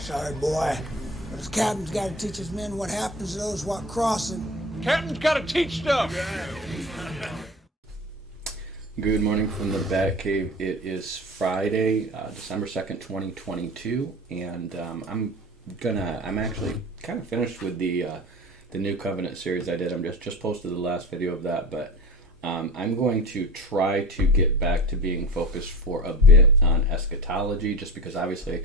Sorry, boy. But his captain's got to teach his men what happens to those what crossing. Captain's got to teach stuff. Good morning from the Batcave. It is Friday, December 2nd, 2022, and I'm actually kind of finished with the New Covenant series I did. I'm just posted the last video of that, but I'm going to try to get back to being focused for a bit on eschatology, just because obviously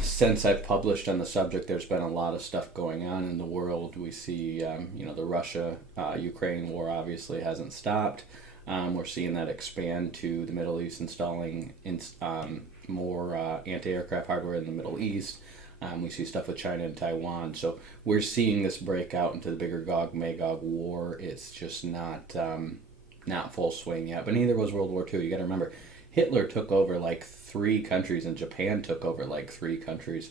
since I've published on the subject, there's been a lot of stuff going on in the world. We see, the Russia-Ukraine war obviously hasn't stopped. We're seeing that expand to the Middle East, installing more anti-aircraft hardware in the Middle East. We see stuff with China and Taiwan. So we're seeing this break out into the bigger Gog-Magog war. It's just not full swing yet. But neither was World War II. You got to remember, Hitler took over like 3 countries, and Japan took over like 3 countries,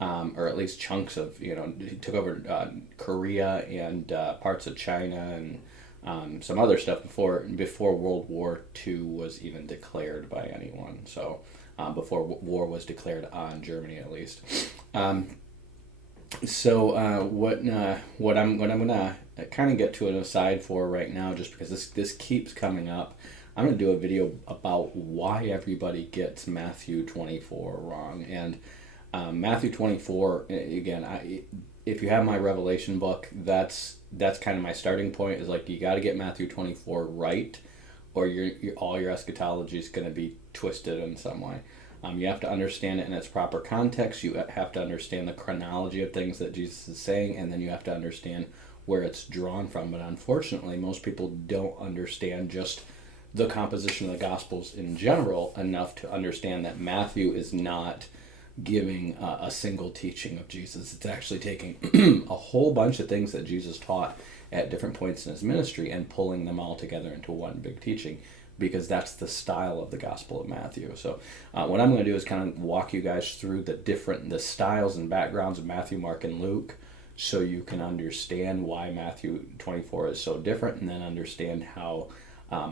or at least chunks of, he took over Korea and parts of China and some other stuff before World War II was even declared by anyone. So before war was declared on Germany, at least. What I'm gonna kind of get to an aside for right now, just because this keeps coming up. I'm going to do a video about why everybody gets Matthew 24 wrong. And Matthew 24, again, if you have my Revelation book, that's kind of my starting point, is like, you got to get Matthew 24 right, or all your eschatology is going to be twisted in some way. You have to understand it in its proper context. You have to understand the chronology of things that Jesus is saying, and then you have to understand where it's drawn from. But unfortunately, most people don't understand just the composition of the Gospels in general enough to understand that Matthew is not giving a single teaching of Jesus. It's actually taking a whole bunch of things that Jesus taught at different points in his ministry and pulling them all together into one big teaching, because that's the style of the Gospel of Matthew. So what I'm going to do is kind of walk you guys through the styles and backgrounds of Matthew, Mark, and Luke, so you can understand why Matthew 24 is so different, and then understand how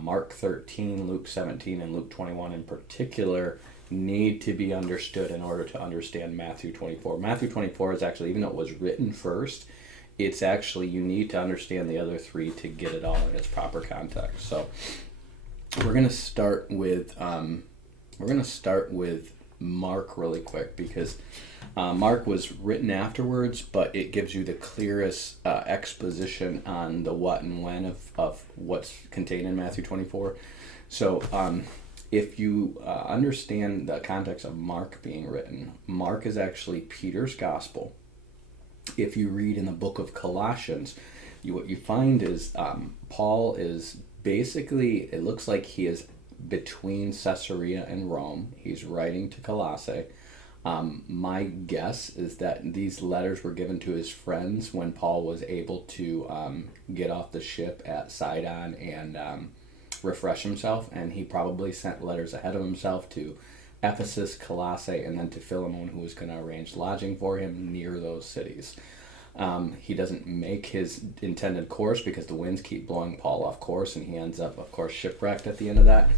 Mark 13, Luke 17, and Luke 21 in particular need to be understood in order to understand Matthew 24. Matthew 24 is actually, even though it was written first, it's actually, you need to understand the other 3 to get it all in its proper context. So we're going to start with Mark really quick, because Mark was written afterwards, but it gives you the clearest exposition on the what and when of what's contained in Matthew 24. So if you understand the context of Mark being written, Mark is actually Peter's gospel. If you read in the book of Colossians, what you find is Paul is basically, it looks like he is between Caesarea and Rome. He's writing to Colossae. My guess is that these letters were given to his friends when Paul was able to get off the ship at Sidon and refresh himself, and he probably sent letters ahead of himself to Ephesus, Colossae, and then to Philemon, who was going to arrange lodging for him near those cities. He doesn't make his intended course because the winds keep blowing Paul off course, and he ends up, of course, shipwrecked at the end of that.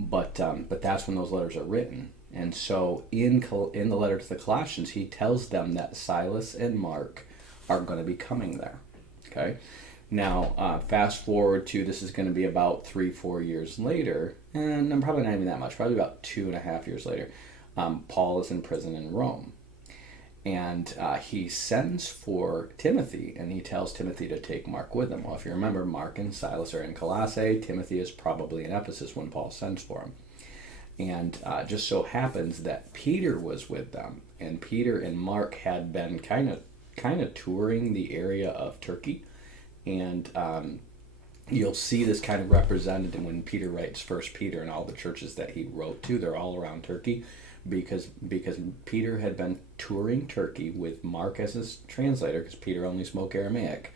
But that's when those letters are written. And so in the letter to the Colossians, he tells them that Silas and Mark are going to be coming there. Okay? Now, fast forward to, this is going to be about 3-4 years later, and I'm probably not even that much, probably about 2.5 years later. Paul is in prison in Rome. And he sends for Timothy, and he tells Timothy to take Mark with him. Well, if you remember, Mark and Silas are in Colossae. Timothy is probably in Ephesus when Paul sends for him. And just so happens that Peter was with them. And Peter and Mark had been kind of touring the area of Turkey. And you'll see this kind of represented when Peter writes First Peter, and all the churches that he wrote to. They're all around Turkey. Because Peter had been touring Turkey with Mark as his translator, because Peter only spoke Aramaic,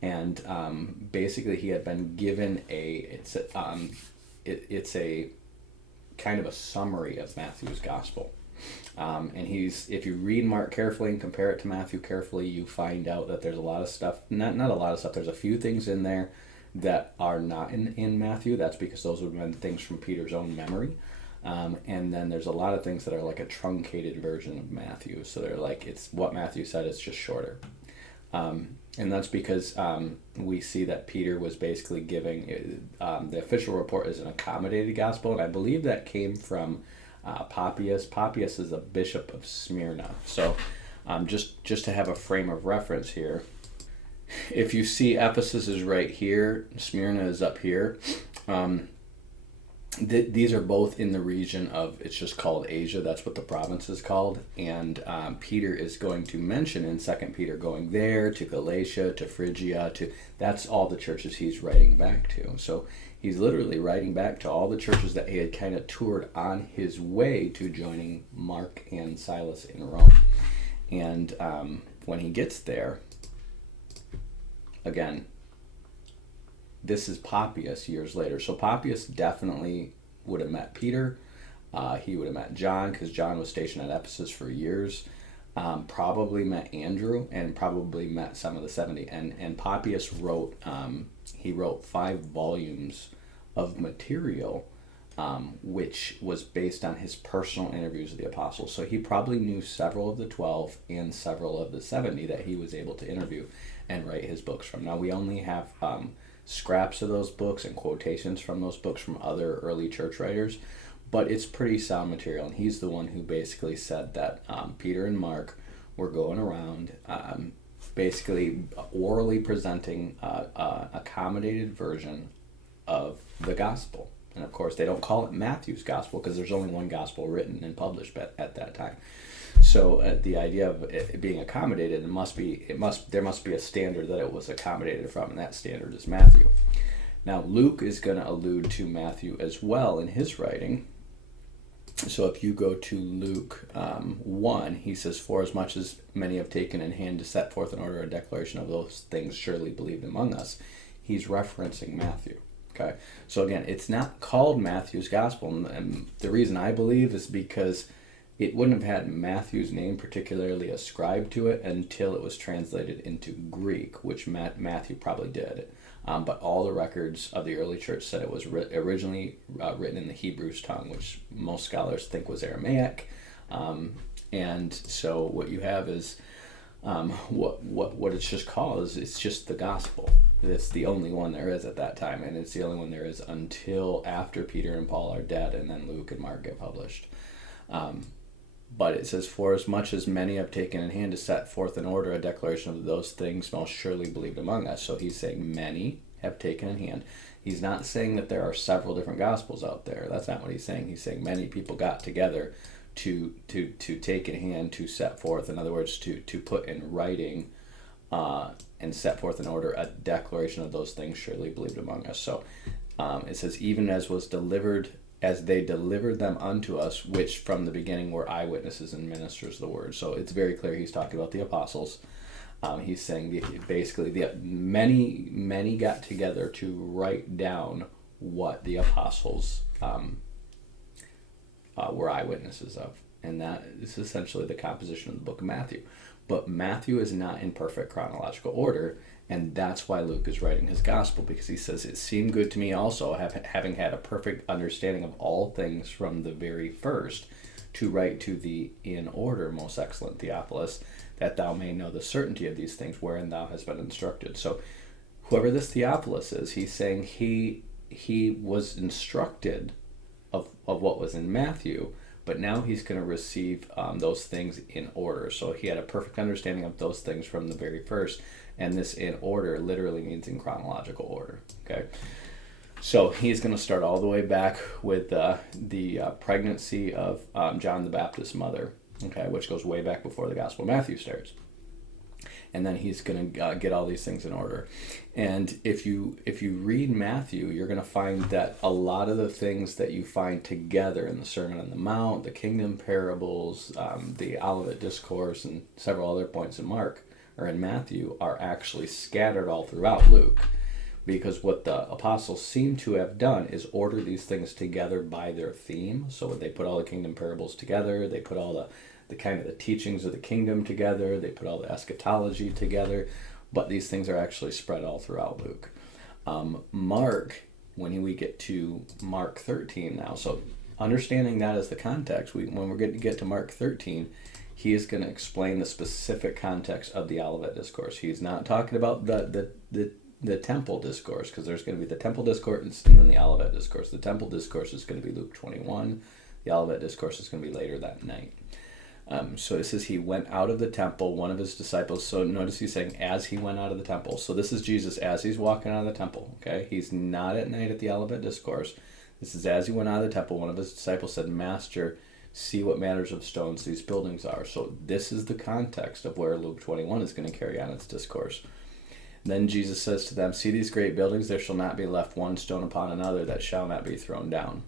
and basically he had been given it's a kind of a summary of Matthew's gospel, and if you read Mark carefully and compare it to Matthew carefully, you find out that there's a lot of stuff, not a lot of stuff. There's a few things in there that are not in Matthew. That's because those would have been things from Peter's own memory. And then there's a lot of things that are like a truncated version of Matthew. So they're like, it's what Matthew said, it's just shorter. And that's because we see that Peter was basically giving, the official report is an accommodated gospel, and I believe that came from Papias. Papias is a bishop of Smyrna. So just to have a frame of reference here, if you see Ephesus is right here, Smyrna is up here. These are both in the region of, it's just called Asia. That's what the province is called. And Peter is going to mention in 2 Peter going there, to Galatia, to Phrygia, that's all the churches he's writing back to. So he's literally writing back to all the churches that he had kind of toured on his way to joining Mark and Silas in Rome. And when he gets there, again, this is Papias years later. So Papias definitely would have met Peter. He would have met John, because John was stationed at Ephesus for years. Probably met Andrew, and probably met some of the 70. And Papias wrote, he wrote 5 volumes of material, which was based on his personal interviews with the apostles. So he probably knew several of the 12 and several of the 70 that he was able to interview and write his books from. Now, we only have scraps of those books and quotations from those books from other early church writers, but it's pretty sound material. And he's the one who basically said that Peter and Mark were going around basically orally presenting an accommodated version of the gospel. And of course, they don't call it Matthew's gospel because there's only one gospel written and published at that time. So the idea of it being accommodated, there must be a standard that it was accommodated from, and that standard is Matthew. Now, Luke is going to allude to Matthew as well in his writing. So if you go to Luke 1, he says, "For as much as many have taken in hand to set forth in order a declaration of those things surely believed among us," he's referencing Matthew. Okay, so again, it's not called Matthew's gospel, and the reason I believe is because it wouldn't have had Matthew's name particularly ascribed to it until it was translated into Greek, which Matthew probably did. But all the records of the early church said it was originally written in the Hebrew tongue, which most scholars think was Aramaic. And so what you have is what it's just called is, it's just the gospel. It's the only one there is at that time, and it's the only one there is until after Peter and Paul are dead, and then Luke and Mark get published. But it says, "For as much as many have taken in hand to set forth in order a declaration of those things most surely believed among us." So he's saying many have taken in hand. He's not saying that there are several different gospels out there. That's not what he's saying. He's saying many people got together to take in hand, to set forth, in other words, to put in writing and set forth in order a declaration of those things surely believed among us. So it says, "Even as was delivered, as they delivered them unto us, which from the beginning were eyewitnesses and ministers of the word." So it's very clear he's talking about the apostles. He's saying basically many got together to write down what the apostles were eyewitnesses of. And that is essentially the composition of the book of Matthew. But Matthew is not in perfect chronological order, and that's why Luke is writing his gospel, because he says, "It seemed good to me also, having had a perfect understanding of all things from the very first, to write to thee in order, most excellent Theophilus, that thou may know the certainty of these things wherein thou hast been instructed." So whoever this Theophilus is, he's saying he was instructed of what was in Matthew, but now he's going to receive those things in order. So he had a perfect understanding of those things from the very first. And this in order literally means in chronological order. Okay, so he's going to start all the way back with the pregnancy of John the Baptist's mother, okay, which goes way back before the Gospel of Matthew starts. And then he's going to get all these things in order. And if you read Matthew, you're going to find that a lot of the things that you find together in the Sermon on the Mount, the Kingdom parables, the Olivet Discourse, and several other points in Mark, or in Matthew, are actually scattered all throughout Luke, because what the apostles seem to have done is order these things together by their theme. So they put all the kingdom parables together, they put all the kind of the teachings of the kingdom together, they put all the eschatology together, but these things are actually spread all throughout Luke. Mark, when we get to Mark 13 now, so understanding that as the context, when we're going to get to Mark 13, he is going to explain the specific context of the Olivet Discourse. He's not talking about the temple discourse, because there's going to be the temple discourse and then the Olivet Discourse. The temple discourse is going to be Luke 21. The Olivet Discourse is going to be later that night. So it says he went out of the temple, one of his disciples. So notice he's saying as he went out of the temple. So this is Jesus as he's walking out of the temple. Okay, he's not at night at the Olivet Discourse. This is as he went out of the temple. One of his disciples said, "Master, see what manners of stones these buildings are." So this is the context of where Luke 21 is going to carry on its discourse. Then Jesus says to them, "See these great buildings? There shall not be left one stone upon another that shall not be thrown down."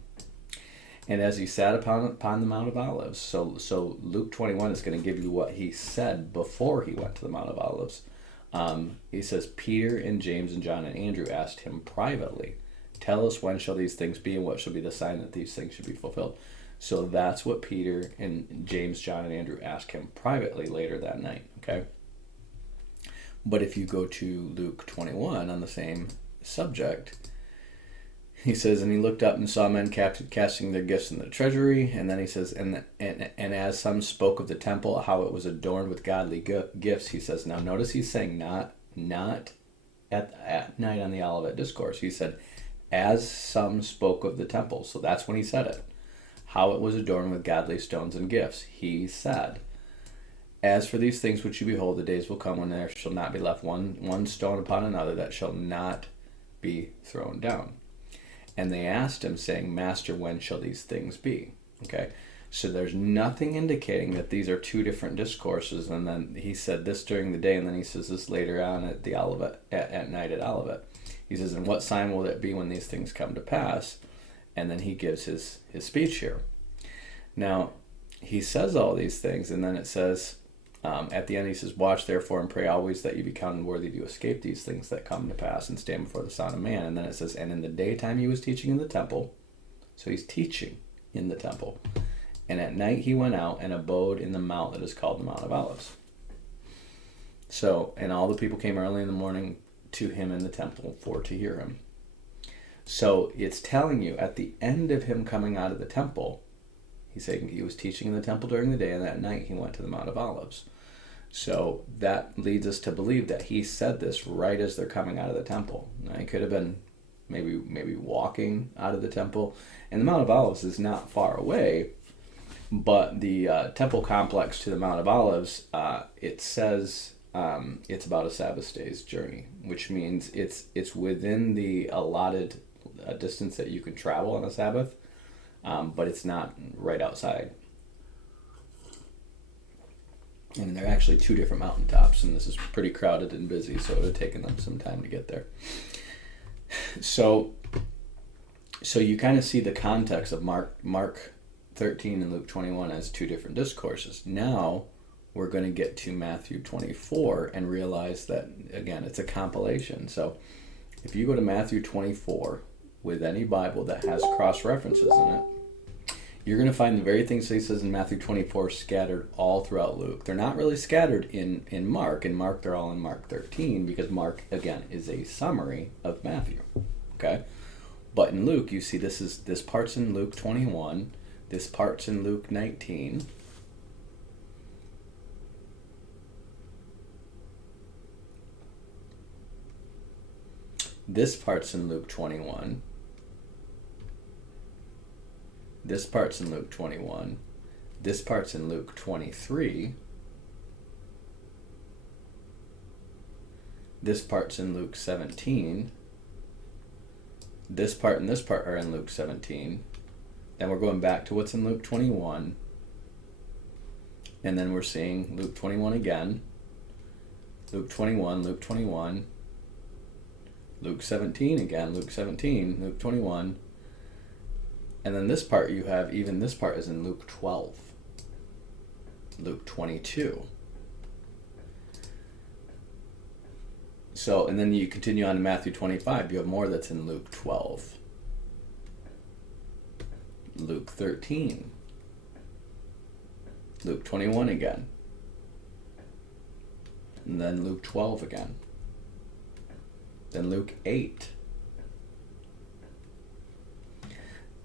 And as he sat upon the Mount of Olives, so Luke 21 is going to give you what he said before he went to the Mount of Olives. He says, Peter and James and John and Andrew asked him privately, "Tell us, when shall these things be, and what shall be the sign that these things should be fulfilled?" So that's what Peter and James, John, and Andrew asked him privately later that night. Okay. But if you go to Luke 21 on the same subject, he says, "And he looked up and saw men casting their gifts in the treasury." And then he says, and as some spoke of the temple, how it was adorned with godly gifts, he says, now notice he's saying not at night on the Olivet Discourse. He said, as some spoke of the temple. So that's when he said it. How it was adorned with godly stones and gifts. He said, "As for these things which you behold, the days will come when there shall not be left one stone upon another that shall not be thrown down." And they asked him, saying, "Master, when shall these things be?" Okay, so there's nothing indicating that these are two different discourses. And then he said this during the day, and then he says this later on at the Olivet, at night at Olivet. He says, "And what sign will it be when these things come to pass?" And then he gives his speech here. Now, he says all these things, and then it says, at the end he says, "Watch therefore and pray always that you be counted worthy to escape these things that come to pass and stand before the Son of Man." And then it says, "And in the daytime he was teaching in the temple." So he's teaching in the temple. "And at night he went out and abode in the mount that is called the Mount of Olives." So, and all the people came early in the morning to him in the temple to hear him. So it's telling you at the end of him coming out of the temple, he's saying he was teaching in the temple during the day, and that night he went to the Mount of Olives. So that leads us to believe that he said this right as they're coming out of the temple. Now, he could have been maybe walking out of the temple, and the Mount of Olives is not far away, but the temple complex to the Mount of Olives, it says it's about a Sabbath day's journey, which means it's within the allotted distance that you can travel on a Sabbath, but it's not right outside. And they're actually two different mountaintops, and this is pretty crowded and busy, so it would have taken them some time to get there. So you kind of see the context of Mark 13 and Luke 21 as two different discourses. Now we're going to get to Matthew 24 and realize that, again, it's a compilation. So if you go to Matthew 24 with any Bible that has cross-references in it, you're going to find the very things he says in Matthew 24 scattered all throughout Luke. They're not really scattered in Mark. In Mark, they're all in Mark 13, because Mark, again, is a summary of Matthew. Okay? But in Luke, you see this part's in Luke 21, this part's in Luke 19. This part's in Luke 21. This part's in Luke 21. This part's in Luke 23. This part's in Luke 17. This part and this part are in Luke 17. Then we're going back to what's in Luke 21. And then we're seeing Luke 21 again. Luke 21, Luke 21. Luke 17 again, Luke 17, Luke 21. And then this part you have, even this part is in Luke 12, Luke 22. So, and then you continue on to Matthew 25, you have more that's in Luke 12, Luke 13, Luke 21 again, and then Luke 12 again, then Luke 8.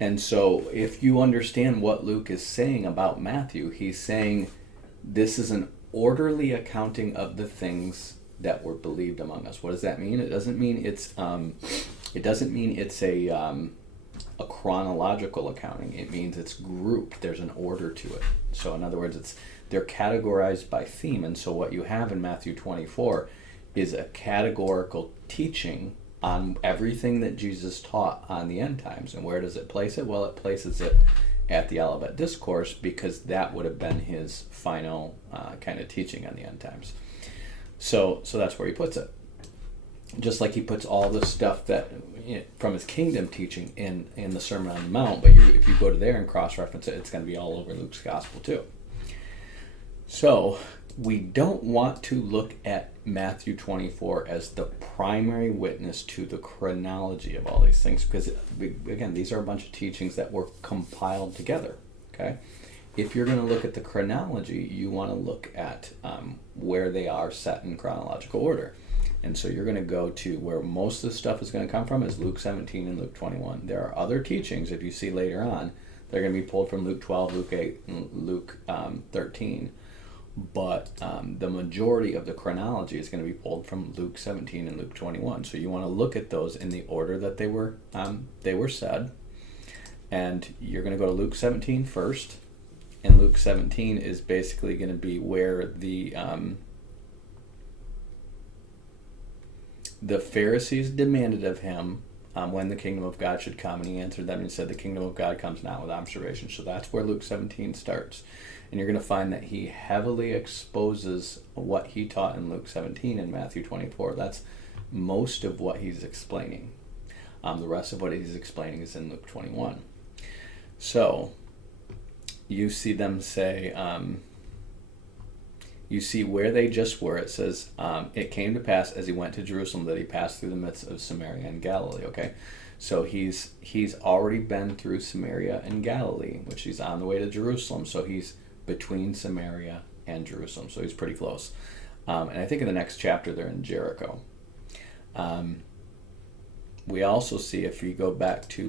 And so if you understand what Luke is saying about Matthew, he's saying this is an orderly accounting of the things that were believed among us. What does that mean? It doesn't mean it's a chronological accounting. It means it's grouped. There's an order to it. So in other words, they're categorized by theme. And so what you have in Matthew 24 is a categorical teaching on everything that Jesus taught on the end times. And where does it place it? Well, it places it at the Olivet Discourse, because that would have been his final kind of teaching on the end times. So that's where he puts it. Just like he puts all the stuff that from his kingdom teaching in the Sermon on the Mount, but if you go to there and cross-reference it, it's going to be all over Luke's gospel too. So we don't want to look at Matthew 24 as the primary witness to the chronology of all these things, because again, these are a bunch of teachings that were compiled together. Okay, if you're going to look at the chronology, you want to look at where they are set in chronological order. And so you're going to go to where most of the stuff is going to come from is Luke 17 and Luke 21. There are other teachings, if you see later on, they're going to be pulled from Luke 12, Luke 8, and Luke 13. But the majority of the chronology is going to be pulled from Luke 17 and Luke 21. So you want to look at those in the order that they were said. And you're going to go to Luke 17 first. And Luke 17 is basically going to be where the Pharisees demanded of him when the kingdom of God should come, and he answered them and said, the kingdom of God comes not with observation. So that's where Luke 17 starts. And you're going to find that he heavily exposes what he taught in Luke 17 and Matthew 24. That's most of what he's explaining. The rest of what he's explaining is in Luke 21. So you see them say, you see where they just were. It says, it came to pass as he went to Jerusalem that he passed through the midst of Samaria and Galilee. Okay, so he's already been through Samaria and Galilee, which he's on the way to Jerusalem. So he's between Samaria and Jerusalem. So he's pretty close. And I think in the next chapter they're in Jericho. We also see, if you go back to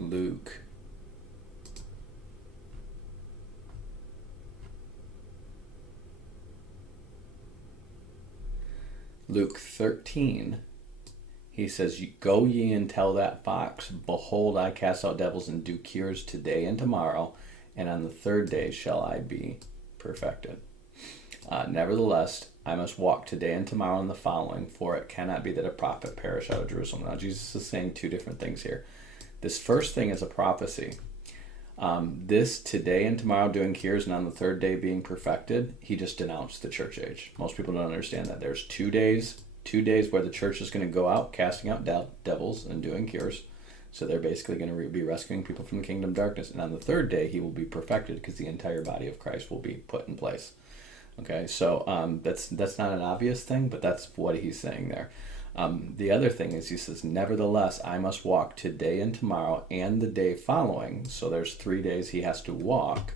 Luke 13, he says, go ye and tell that fox, behold, I cast out devils and do cures today and tomorrow, and on the third day shall I be perfected. Nevertheless, I must walk today and tomorrow and the following, for it cannot be that a prophet perish out of Jerusalem. Now, Jesus is saying two different things here. This first thing is a prophecy. This today and tomorrow doing cures and on the third day being perfected, he just denounced the church age. Most people don't understand that. There's 2 days where the church is going to go out casting out devils and doing cures. So they're basically going to be rescuing people from the kingdom of darkness. And on the third day, he will be perfected, because the entire body of Christ will be put in place. Okay, so that's not an obvious thing, but that's what he's saying there. The other thing is, he says, nevertheless, I must walk today and tomorrow and the day following. So there's 3 days he has to walk,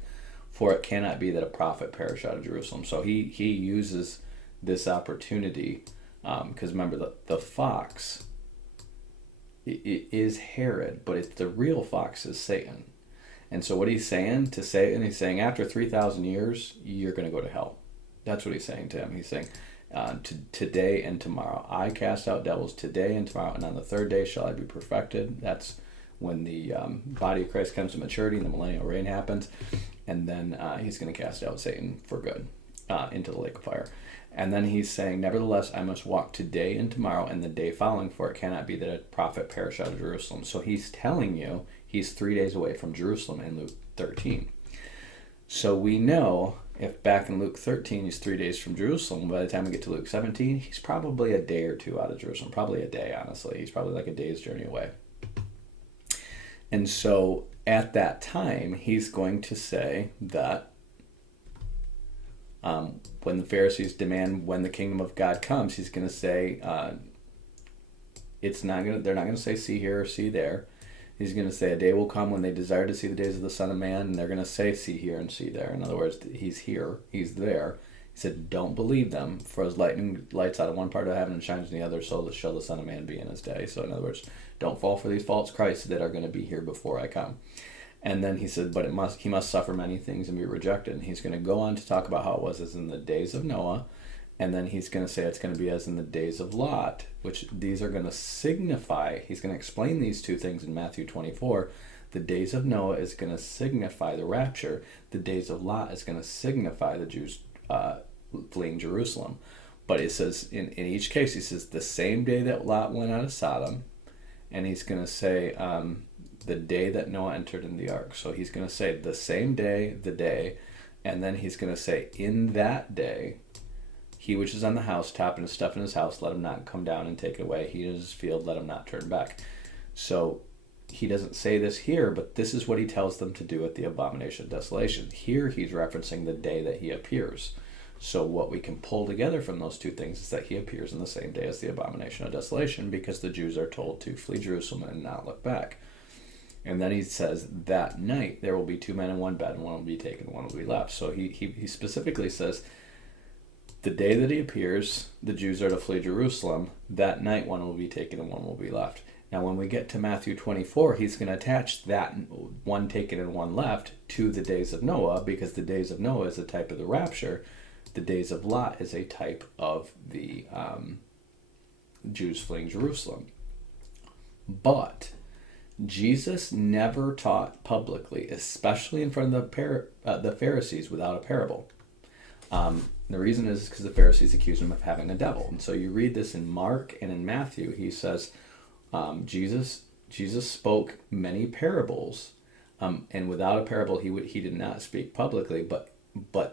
for it cannot be that a prophet perish out of Jerusalem. So he uses this opportunity, because remember, the fox it is Herod, but the real fox is Satan. And so what he's saying to Satan, he's saying, after 3,000 years, you're going to go to hell. That's what he's saying to him. He's saying, today and tomorrow. I cast out devils today and tomorrow, and on the third day shall I be perfected. That's when the body of Christ comes to maturity and the millennial reign happens. And then he's going to cast out Satan for good into the lake of fire. And then he's saying, nevertheless, I must walk today and tomorrow and the day following, for it cannot be that a prophet perish out of Jerusalem. So he's telling you he's 3 days away from Jerusalem in Luke 13. So we know, if back in Luke 13 he's 3 days from Jerusalem, by the time we get to Luke 17, he's probably a day or two out of Jerusalem. Probably a day, honestly. He's probably like a day's journey away. And so at that time, he's going to say that when the Pharisees demand when the kingdom of God comes, he's going to say they're not going to say see here or see there. He's going to say a day will come when they desire to see the days of the Son of Man, and they're going to say see here and see there. In other words, he's here, he's there. He said, don't believe them, for as lightning lights out of one part of heaven and shines in the other, so shall the Son of Man be in his day. So in other words, don't fall for these false Christs that are going to be here before I come. And then he said, but he must suffer many things and be rejected. And he's going to go on to talk about how it was as in the days of Noah. And then he's going to say it's going to be as in the days of Lot, which these are going to signify, he's going to explain these two things in Matthew 24. The days of Noah is going to signify the rapture. The days of Lot is going to signify the Jews fleeing Jerusalem. But it says, in each case, he says the same day that Lot went out of Sodom, and he's going to say the day that Noah entered in the ark. So he's going to say the same day, the day, and then he's going to say, in that day, he which is on the housetop and his stuff in his house, let him not come down and take it away. He in his field, let him not turn back. So he doesn't say this here, but this is what he tells them to do at the abomination of desolation. Here he's referencing the day that he appears. So what we can pull together from those two things is that he appears in the same day as the abomination of desolation, because the Jews are told to flee Jerusalem and not look back. And then he says, that night there will be two men in one bed, and one will be taken, one will be left. So he specifically says, the day that he appears, the Jews are to flee Jerusalem. That night one will be taken and one will be left. Now when we get to Matthew 24, he's going to attach that one taken and one left to the days of Noah, because the days of Noah is a type of the rapture. The days of Lot is a type of the Jews fleeing Jerusalem. But Jesus never taught publicly, especially in front of the Pharisees, without a parable. The reason is because the Pharisees accused him of having a devil. And so you read this in Mark and in Matthew. He says Jesus spoke many parables, and without a parable he did not speak publicly, but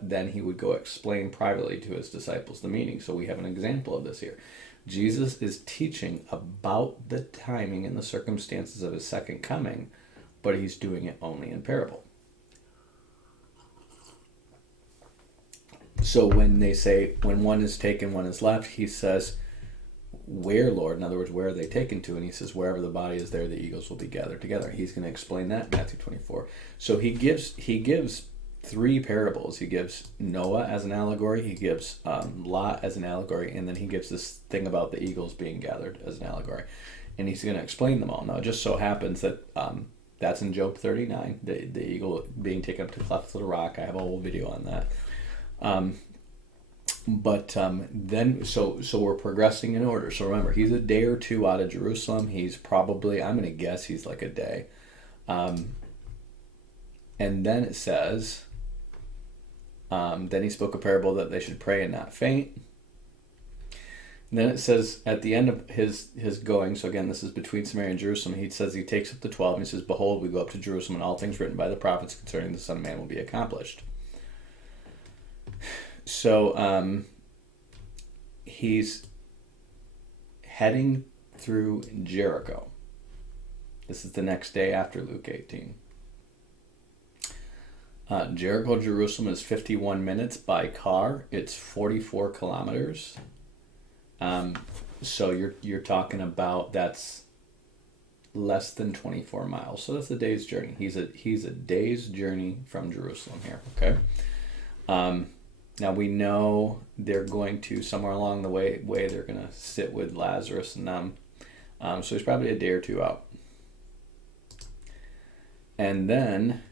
then he would go explain privately to his disciples the meaning. So we have an example of this here. Jesus is teaching about the timing and the circumstances of his second coming, but he's doing it only in parable. So when they say, when one is taken, one is left, he says, where, Lord? In other words, where are they taken to? And he says, wherever the body is, there the eagles will be gathered together. He's going to explain that in Matthew 24. So he gives three parables. He gives Noah as an allegory, he gives Lot as an allegory, and then he gives this thing about the eagles being gathered as an allegory. And he's going to explain them all. Now, it just so happens that that's in Job 39, the eagle being taken up to clefts of the rock. I have a whole video on that. Then we're progressing in order. So remember, he's a day or two out of Jerusalem. He's probably, I'm going to guess he's like a day. And then it says, then he spoke a parable that they should pray and not faint. And then it says at the end of his going, so again, this is between Samaria and Jerusalem, he says he takes up the 12 and he says, behold, we go up to Jerusalem, and all things written by the prophets concerning the Son of Man will be accomplished. So he's heading through Jericho. This is the next day after Luke 18. Jericho, Jerusalem is 51 minutes by car. It's 44 kilometers. So you're talking about, that's less than 24 miles. So that's a day's journey. He's a day's journey from Jerusalem here. Okay. Now we know they're going to, somewhere along the way they're going to sit with Lazarus and them. So he's probably a day or two out. And then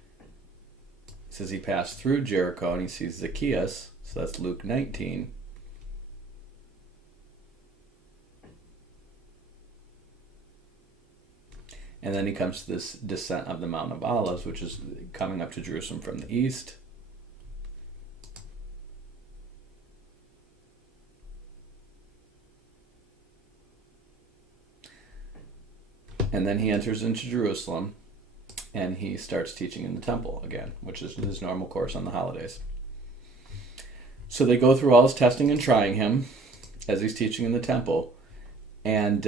it says he passed through Jericho and he sees Zacchaeus. So that's Luke 19. And then he comes to this descent of the Mount of Olives, which is coming up to Jerusalem from the east. And then he enters into Jerusalem, and he starts teaching in the temple again, which is his normal course on the holidays. So they go through all his testing and trying him as he's teaching in the temple. And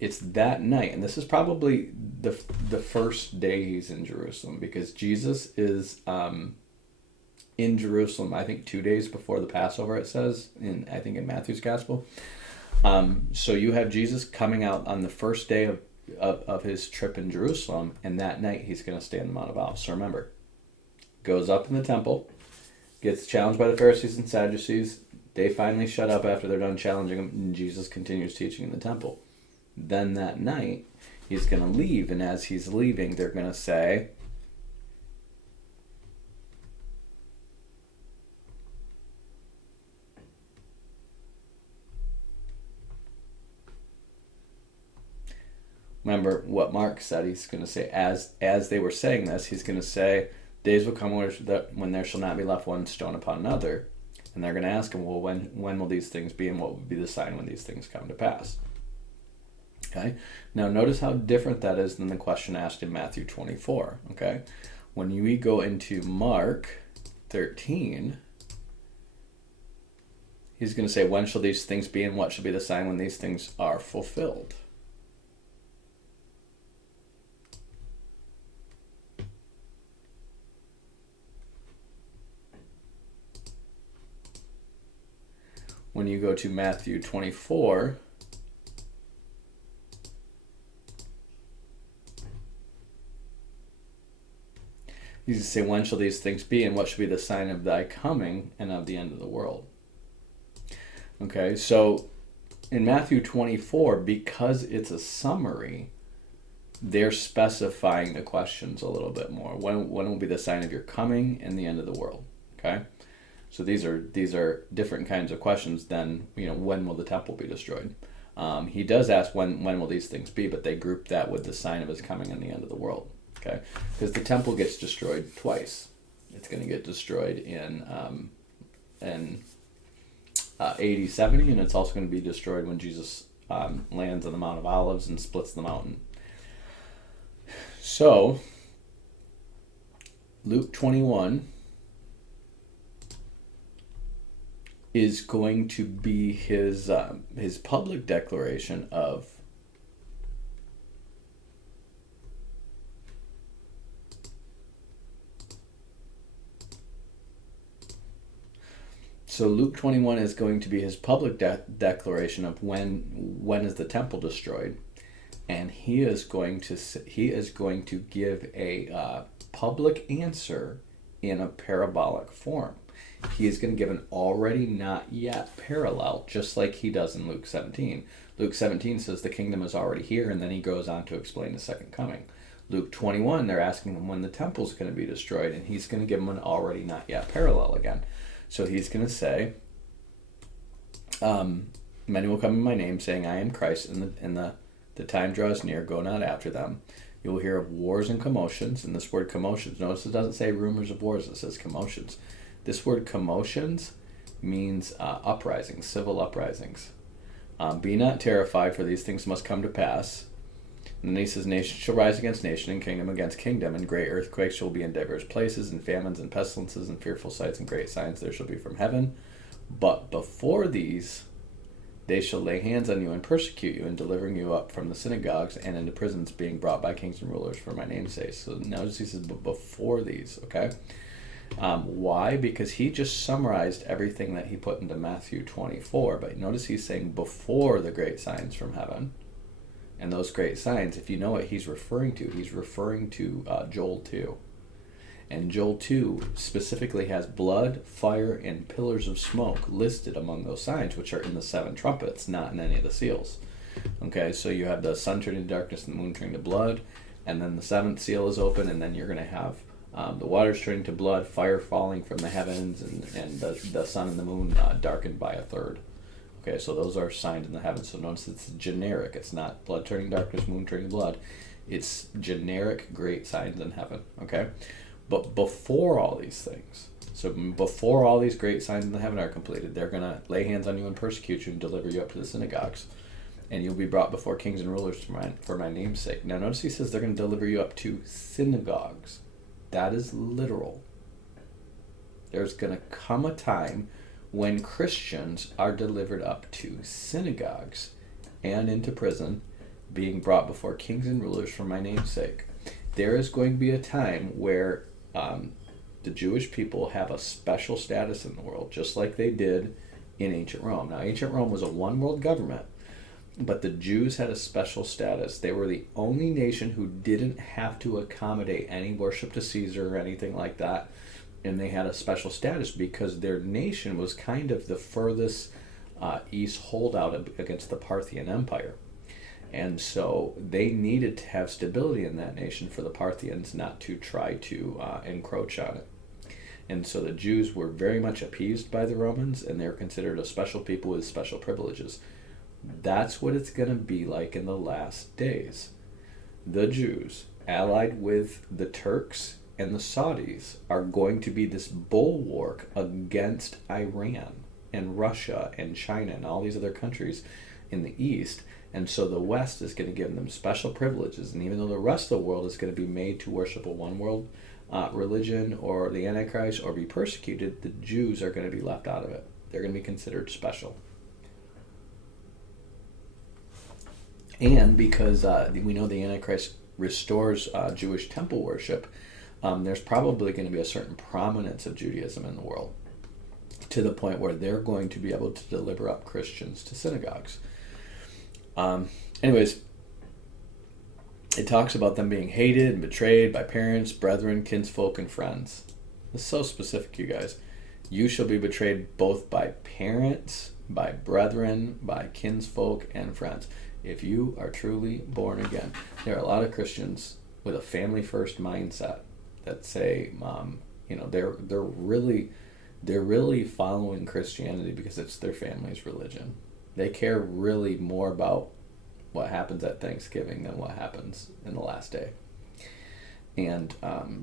it's that night, and this is probably the first day he's in Jerusalem, because Jesus is in Jerusalem, I think 2 days before the Passover, it says, in Matthew's Gospel. So you have Jesus coming out on the first day of his trip in Jerusalem, and that night he's going to stay on the Mount of Olives. So remember, goes up in the temple, gets challenged by the Pharisees and Sadducees. They finally shut up after they're done challenging him, and Jesus continues teaching in the temple. Then that night, he's going to leave, and as he's leaving, they're going to say, remember what Mark said. He's going to say, as they were saying this, he's going to say, days will come when there shall not be left one stone upon another. And they're going to ask him, well, when will these things be, and what will be the sign when these things come to pass? Okay. Now notice how different that is than the question asked in Matthew 24. Okay. When we go into Mark 13, he's going to say, when shall these things be, and what shall be the sign when these things are fulfilled? When you go to Matthew 24, he's going to say, when shall these things be, and what shall be the sign of thy coming and of the end of the world? Okay, so in Matthew 24, because it's a summary, they're specifying the questions a little bit more. When will be the sign of your coming and the end of the world? Okay, so these are different kinds of questions than, when will the temple be destroyed? He does ask when will these things be, but they group that with the sign of his coming and the end of the world. Okay, because the temple gets destroyed twice. It's going to get destroyed in AD 70, and it's also going to be destroyed when Jesus lands on the Mount of Olives and splits the mountain. So, Luke 21 is going to be his public declaration of So Luke 21 is going to be his public declaration of when is the temple destroyed, and he is going to give a public answer in a parabolic form. He is going to give an already not yet parallel, just like he does in Luke 17. Luke 17 says the kingdom is already here, and then he goes on to explain the second coming. Luke 21, they're asking him when the temple is going to be destroyed, and he's going to give them an already not yet parallel again. So he's going to say, many will come in my name, saying, I am Christ, and the time draws near, go not after them. You will hear of wars and commotions, and this word commotions, notice it doesn't say rumors of wars, it says commotions. This word commotions means uprisings, civil uprisings. Be not terrified, for these things must come to pass. And then he says, nation shall rise against nation, and kingdom against kingdom, and great earthquakes shall be in diverse places, and famines and pestilences, and fearful sights and great signs there shall be from heaven. But before these, they shall lay hands on you and persecute you, and delivering you up from the synagogues and into prisons, being brought by kings and rulers for my name's sake. So notice he says, but before these, okay? Why? Because he just summarized everything that he put into Matthew 24, but notice he's saying before the great signs from heaven. And those great signs, if you know what he's referring to Joel 2. And Joel 2 specifically has blood, fire, and pillars of smoke listed among those signs, which are in the 7 trumpets, not in any of the seals. Okay, so you have the sun turning to darkness and the moon turning to blood, and then the 7th seal is open, and then you're going to have the waters turning to blood, fire falling from the heavens, and the sun and the moon darkened by a third. Okay, so those are signs in the heavens. So notice it's generic. It's not blood turning darkness, moon turning blood. It's generic great signs in heaven. Okay, but before all these things, so before all these great signs in the heaven are completed, they're going to lay hands on you and persecute you and deliver you up to the synagogues, and you'll be brought before kings and rulers for my name's sake. Now notice he says they're going to deliver you up to synagogues. That is literal. There's going to come a time when Christians are delivered up to synagogues and into prison, being brought before kings and rulers for my name's sake. There is going to be a time where the Jewish people have a special status in the world, just like they did in ancient Rome. Now, ancient Rome was a one-world government, but the Jews had a special status. They were the only nation who didn't have to accommodate any worship to Caesar or anything like that. And they had a special status because their nation was kind of the furthest east holdout against the Parthian Empire. And so they needed to have stability in that nation for the Parthians not to try to encroach on it. And so the Jews were very much appeased by the Romans, and they're considered a special people with special privileges. That's what it's going to be like in the last days. the Jews, allied with the Turks and the Saudis, are going to be this bulwark against Iran and Russia and China and all these other countries in the East. And so the West is going to give them special privileges. And even though the rest of the world is going to be made to worship a one world religion or the Antichrist or be persecuted, the Jews are going to be left out of it. They're going to be considered special. And because we know the Antichrist restores Jewish temple worship, there's probably going to be a certain prominence of Judaism in the world to the point where they're going to be able to deliver up Christians to synagogues. Anyways, it talks about them being hated and betrayed by parents, brethren, kinsfolk, and friends. It's so specific, you guys. You shall be betrayed both by parents, by brethren, by kinsfolk, and friends. If you are truly born again, there are a lot of Christians with a family first mindset that say, they're really following Christianity because it's their family's religion. They care really more about what happens at Thanksgiving than what happens in the last day. And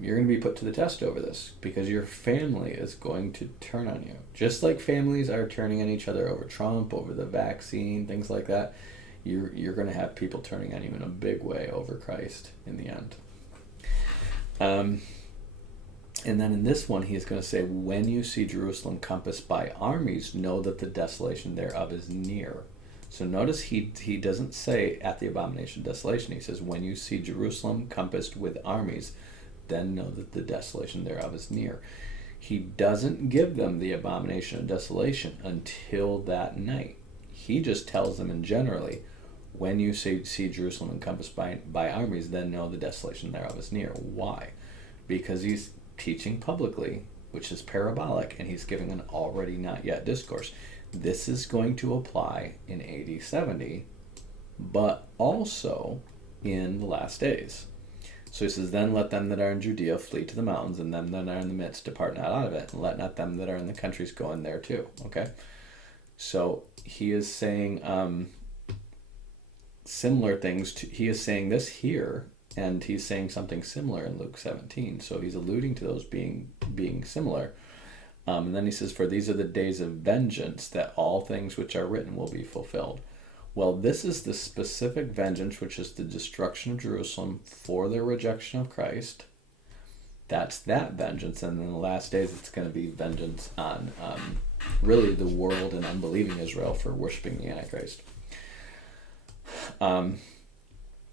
you're going to be put to the test over this because your family is going to turn on you. Just like families are turning on each other over Trump, over the vaccine, things like that, you're going to have people turning on you in a big way over Christ in the end. And then in this one, he's going to say, when you see Jerusalem compassed by armies, know that the desolation thereof is near. So notice he doesn't say at the abomination of desolation. He says, when you see Jerusalem compassed with armies, then know that the desolation thereof is near. He doesn't give them the abomination of desolation until that night. He just tells them in generally, when you see Jerusalem encompassed by armies, then know the desolation thereof is near. Why? Because he's teaching publicly, which is parabolic, and he's giving an already not yet discourse. This is going to apply in AD 70, but also in the last days. So he says, then let them that are in Judea flee to the mountains, and them that are in the midst depart not out of it, and let not them that are in the countries go in there too. Okay? So he is saying similar things. He is saying this here, and he's saying something similar in Luke 17. So he's alluding to those being similar. And then he says, for these are the days of vengeance, that all things which are written will be fulfilled. Well, this is the specific vengeance, which is the destruction of Jerusalem for their rejection of Christ. That's that vengeance. And in the last days, it's going to be vengeance on really the world and unbelieving Israel for worshiping the Antichrist.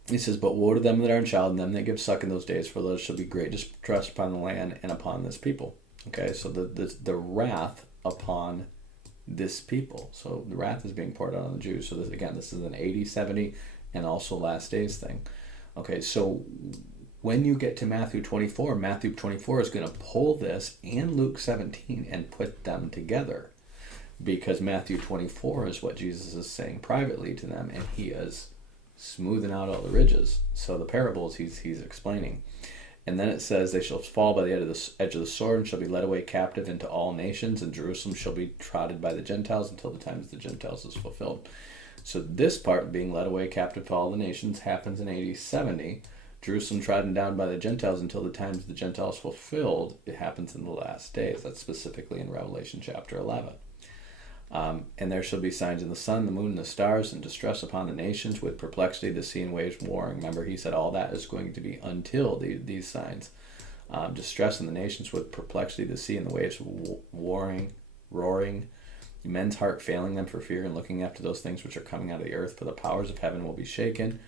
He says, but woe to them that are in child, and them that give suck in those days, for there shall be great distress upon the land and upon this people. Okay, so the wrath upon this people. So the wrath is being poured out on the Jews. So this is an AD 70 and also last days thing. Okay, so when you get to Matthew 24 is going to pull this and Luke 17 and put them together. Because Matthew 24 is what Jesus is saying privately to them, and he is smoothing out all the ridges. So the parables he's explaining. And then it says, they shall fall by the edge of the sword, and shall be led away captive into all nations, and Jerusalem shall be trodden by the Gentiles until the times of the Gentiles is fulfilled. So this part, being led away captive to all the nations, happens in AD 70. Jerusalem trodden down by the Gentiles until the times of the Gentiles fulfilled, it happens in the last days. That's specifically in Revelation chapter 11. And there shall be signs in the sun, the moon, and the stars, and distress upon the nations, with perplexity, the sea, and waves warring. Remember, he said all that is going to be until these signs. Distress in the nations, with perplexity, the sea, and the waves warring, roaring. Men's heart failing them for fear, and looking after those things which are coming out of the earth, for the powers of heaven will be shaken.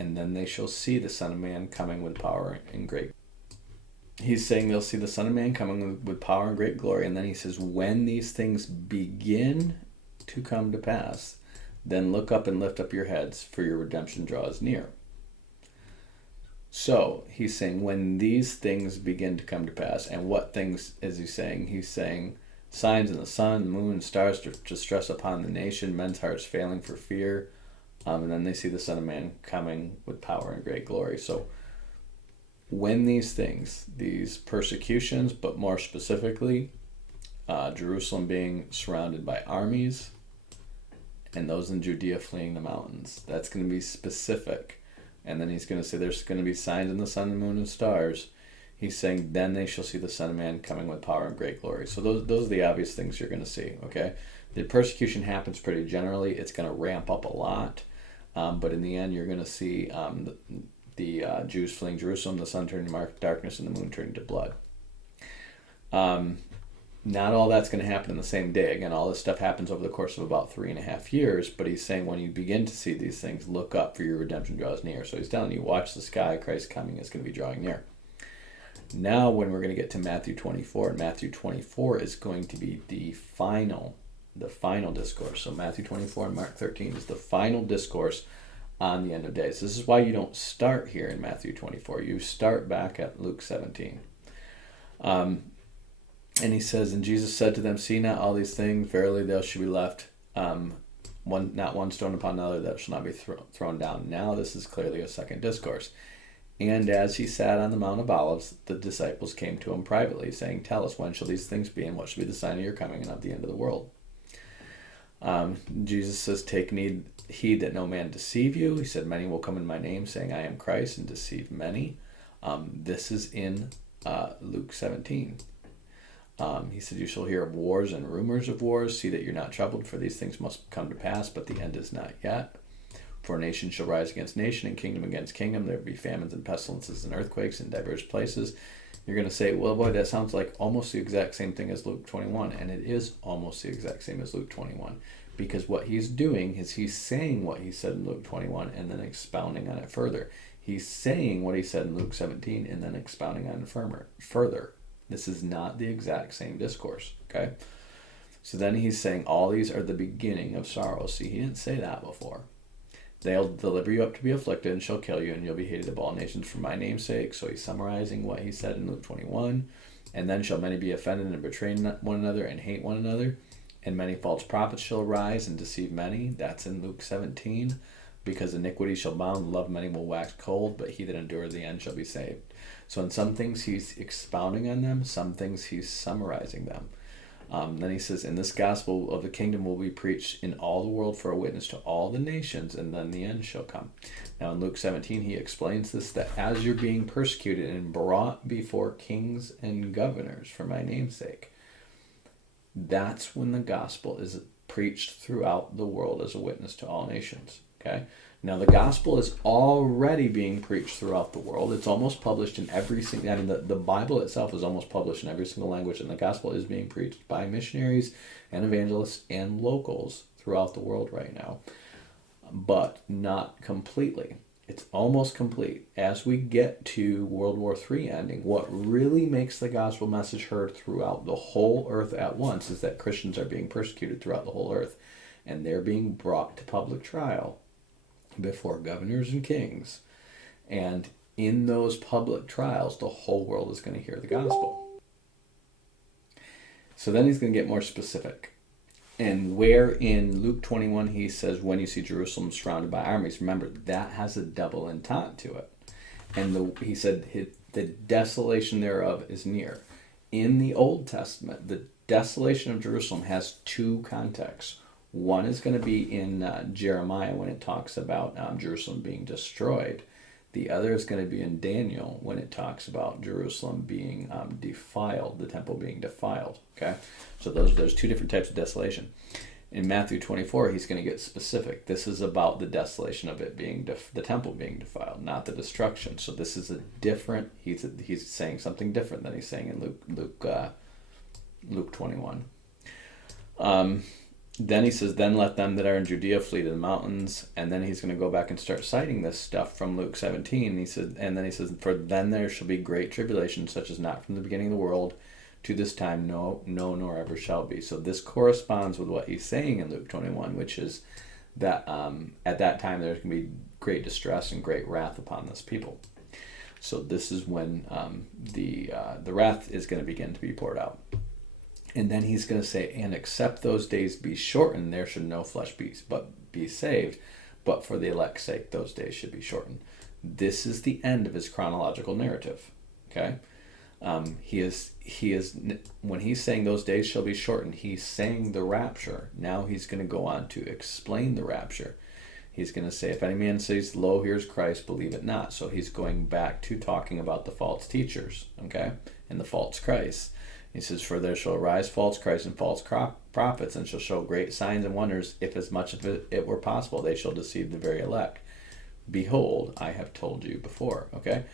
And then they shall see the Son of Man coming with power and great. He's saying they'll see the Son of Man coming with power and great glory. And then he says, when these things begin to come to pass, then look up and lift up your heads, for your redemption draws near. So he's saying when these things begin to come to pass, and what things is he saying? He's saying signs in the sun, the moon, and stars to distress upon the nation, men's hearts failing for fear. And then they see the Son of Man coming with power and great glory. So when these things, these persecutions, but more specifically, Jerusalem being surrounded by armies, and those in Judea fleeing the mountains, that's going to be specific. And then he's going to say there's going to be signs in the sun, the moon, and stars. He's saying, then they shall see the Son of Man coming with power and great glory. So those are the obvious things you're going to see, okay? The persecution happens pretty generally. It's going to ramp up a lot. But in the end, you're going to see the Jews fleeing Jerusalem, the sun turning to darkness, and the moon turning to blood. Not all that's going to happen in the same day. Again, all this stuff happens over the course of about 3.5 years, but he's saying when you begin to see these things, look up, for your redemption draws near. So he's telling you, watch the sky, Christ's coming is going to be drawing near. Now when we're going to get to Matthew 24, and Matthew 24 is going to be the final discourse. So Matthew 24 and Mark 13 is the final discourse on the end of days. This is why you don't start here in Matthew 24. You start back at Luke 17. And he says, and Jesus said to them, see not all these things, verily there shall be left not one stone upon another that shall not be thrown down. Now this is clearly a second discourse. And as he sat on the Mount of Olives, the disciples came to him privately, saying, tell us, when shall these things be, and what shall be the sign of your coming and of the end of the world? Jesus says, take heed that no man deceive you. He said, many will come in my name, saying, I am Christ, and deceive many. This is in Luke 17. He said, you shall hear of wars and rumors of wars. See that you're not troubled, for these things must come to pass, but the end is not yet. For nation shall rise against nation, and kingdom against kingdom. There will be famines and pestilences and earthquakes in diverse places. You're going to say, well, boy, that sounds like almost the exact same thing as Luke 21. And it is almost the exact same as Luke 21. Because what he's doing is he's saying what he said in Luke 21 and then expounding on it further. He's saying what he said in Luke 17 and then expounding on it further. This is not the exact same discourse, okay? So then he's saying all these are the beginning of sorrow. See, he didn't say that before. They'll deliver you up to be afflicted and shall kill you, and you'll be hated of all nations for my name's sake. So he's summarizing what he said in Luke 21. And then shall many be offended and betray one another and hate one another. And many false prophets shall arise and deceive many. That's in Luke 17. Because iniquity shall abound, love of many will wax cold, but he that endureth the end shall be saved. So in some things he's expounding on them, some things he's summarizing them. Then he says, and this gospel of the kingdom will be preached in all the world for a witness to all the nations, and then the end shall come. Now in Luke 17 he explains this, that as you're being persecuted and brought before kings and governors for my name's sake, that's when the gospel is preached throughout the world as a witness to all nations. Okay? Now the gospel is already being preached throughout the world. It's almost published in every single, I mean the Bible itself is almost published in every single language, and the gospel is being preached by missionaries and evangelists and locals throughout the world right now. But not completely. It's almost complete. As we get to World War III ending, what really makes the gospel message heard throughout the whole earth at once is that Christians are being persecuted throughout the whole earth, and they're being brought to public trial before governors and kings. And in those public trials, the whole world is going to hear the gospel. So then he's going to get more specific. And where in Luke 21 he says, when you see Jerusalem surrounded by armies, remember, that has a double intent to it. And he said, the desolation thereof is near. In the Old Testament, the desolation of Jerusalem has two contexts. One is going to be in Jeremiah when it talks about Jerusalem being destroyed. The other is going to be in Daniel when it talks about Jerusalem being defiled, the temple being defiled. Okay, so there's two different types of desolation. In Matthew 24, he's going to get specific. This is about the desolation of it being the temple being defiled, not the destruction. So this is a different. He's saying something different than he's saying in Luke 21. Then he says, then let them that are in Judea flee to the mountains. And then he's going to go back and start citing this stuff from Luke 17. And then he says, for then there shall be great tribulation, such as not from the beginning of the world to this time, no, nor ever shall be. So this corresponds with what he's saying in Luke 21, which is that at that time there's going to be great distress and great wrath upon this people. So this is when the wrath is going to begin to be poured out. And then he's going to say, and except those days be shortened, there should no flesh be saved, but for the elect's sake, those days should be shortened. This is the end of his chronological narrative. Okay, he is when he's saying those days shall be shortened, he's saying the rapture. Now he's going to go on to explain the rapture, He's going to say, if any man says, lo, here's Christ, believe it not. So he's going back to talking about the false teachers, okay, and the false Christ. He says, for there shall arise false Christs and false prophets, and shall show great signs and wonders, if as much of it were possible, they shall deceive the very elect. Behold, I have told you before, okay?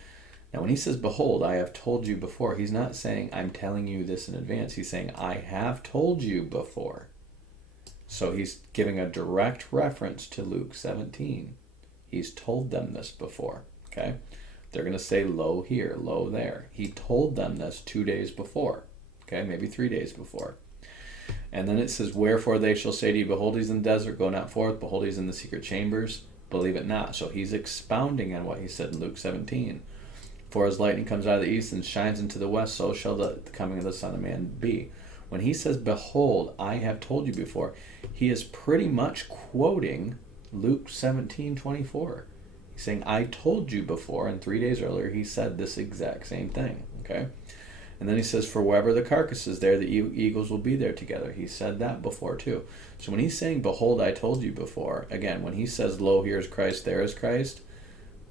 Now, when he says, behold, I have told you before, he's not saying, I'm telling you this in advance. He's saying, I have told you before. So he's giving a direct reference to Luke 17. He's told them this before, okay? They're going to say, lo here, lo there. He told them this 2 days before, okay? Maybe 3 days before. And then it says, wherefore they shall say to you, behold, he's in the desert, go not forth. Behold, he's in the secret chambers, believe it not. So he's expounding on what he said in Luke 17. For as lightning comes out of the east and shines into the west, so shall the coming of the Son of Man be. When he says, behold, I have told you before, he is pretty much quoting Luke 17:24. He's saying, I told you before, and 3 days earlier he said this exact same thing, okay? And then he says, for wherever the carcass is there, the eagles will be there together. He said that before too. So when he's saying, behold, I told you before, again, when he says, lo, here is Christ, there is Christ,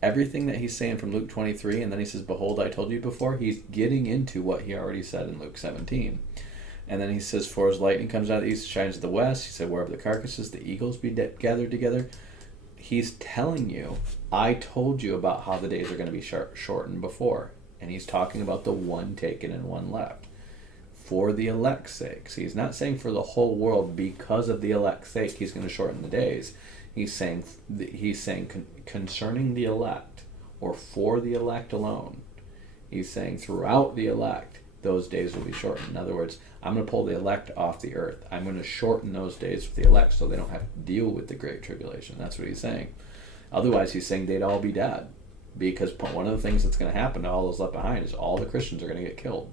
everything that he's saying from Luke 23, and then he says, behold, I told you before, he's getting into what he already said in Luke 17. And then he says, for as lightning comes out of the east and shines to the west, he said, wherever the carcass is, the eagles be gathered together. He's telling you, I told you about how the days are going to be shortened before. And he's talking about the one taken and one left. For the elect's sake. So he's not saying for the whole world because of the elect's sake he's going to shorten the days. He's saying concerning the elect, or for the elect alone. He's saying throughout the elect, those days will be shortened. In other words, I'm going to pull the elect off the earth. I'm going to shorten those days for the elect so they don't have to deal with the Great Tribulation. That's what he's saying. Otherwise, he's saying they'd all be dead. Because one of the things that's going to happen to all those left behind is all the Christians are going to get killed.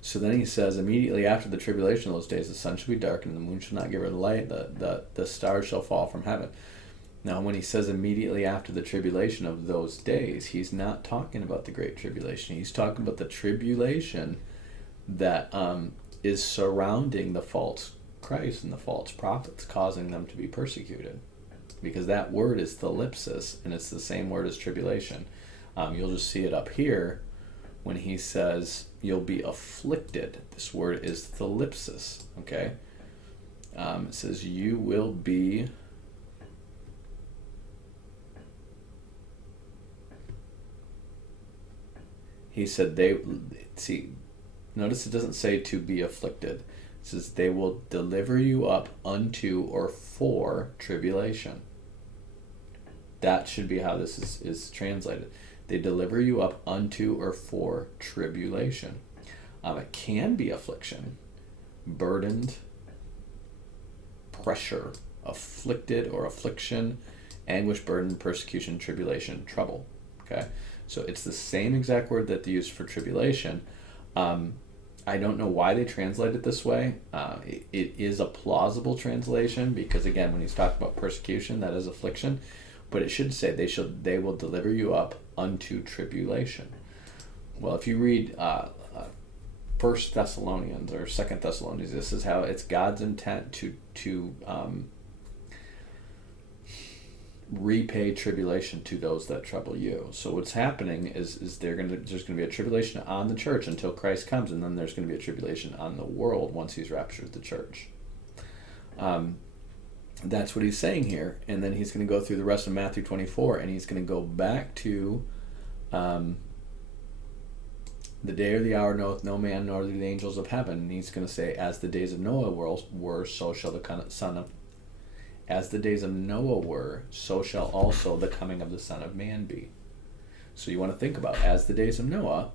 So then he says, immediately after the tribulation of those days, the sun shall be darkened, and the moon shall not give her light, the stars shall fall from heaven. Now, when he says immediately after the tribulation of those days, he's not talking about the Great Tribulation. He's talking about the tribulation that is surrounding the false Christ and the false prophets, causing them to be persecuted. Because that word is thalipsis, and it's the same word as tribulation. You'll just see it up here when he says you'll be afflicted. This word is thalipsis, okay? It says you will be... He said notice it doesn't say to be afflicted. It says they will deliver you up unto or for tribulation. That should be how this is translated. They deliver you up unto or for tribulation. It can be affliction, burdened, pressure, afflicted or affliction, anguish, burden, persecution, tribulation, trouble. Okay? So it's the same exact word that they use for tribulation. I don't know why they translate it this way. It is a plausible translation because, again, when he's talking about persecution, that is affliction. But it should say they will deliver you up unto tribulation. Well, if you read 1 Thessalonians or 2 Thessalonians, this is how it's God's intent to repay tribulation to those that trouble you. So what's happening is there's going to be a tribulation on the church until Christ comes, and then there's going to be a tribulation on the world once he's raptured the church. That's what he's saying here, and then he's going to go through the rest of Matthew 24, and he's going to go back to the day or the hour knoweth no man nor the angels of heaven, and he's going to say, as the days of Noah were, so shall the Son of As the days of Noah were, so shall also the coming of the Son of Man be. So you want to think about, as the days of Noah,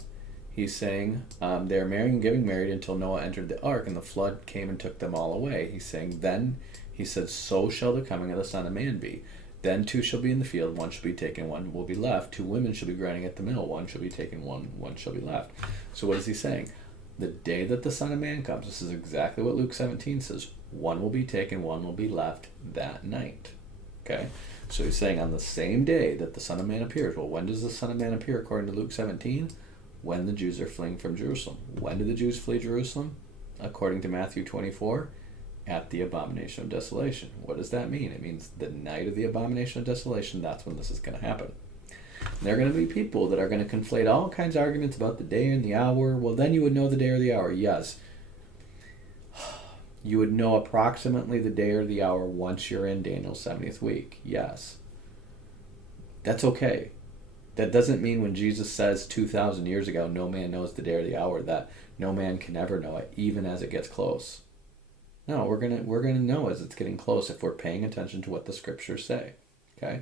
he's saying they are marrying and getting married until Noah entered the ark and the flood came and took them all away. He's saying then, he said, so shall the coming of the Son of Man be. Then two shall be in the field, one shall be taken, one will be left. Two women shall be grinding at the mill, one shall be taken, one shall be left. So what is he saying? The day that the Son of Man comes, this is exactly what Luke 17 says, one will be taken, one will be left that night. Okay? So he's saying on the same day that the Son of Man appears. Well, when does the Son of Man appear according to Luke 17? When the Jews are fleeing from Jerusalem. When do the Jews flee Jerusalem? According to Matthew 24, at the abomination of desolation. What does that mean? It means the night of the abomination of desolation, that's when this is going to happen. And there are going to be people that are going to conflate all kinds of arguments about the day and the hour. Well, then you would know the day or the hour. Yes. You would know approximately the day or the hour once you're in Daniel's 70th week. Yes. That's okay. That doesn't mean when Jesus says 2,000 years ago, no man knows the day or the hour, that no man can ever know it, even as it gets close. No, we're gonna know as it's getting close if we're paying attention to what the scriptures say. Okay?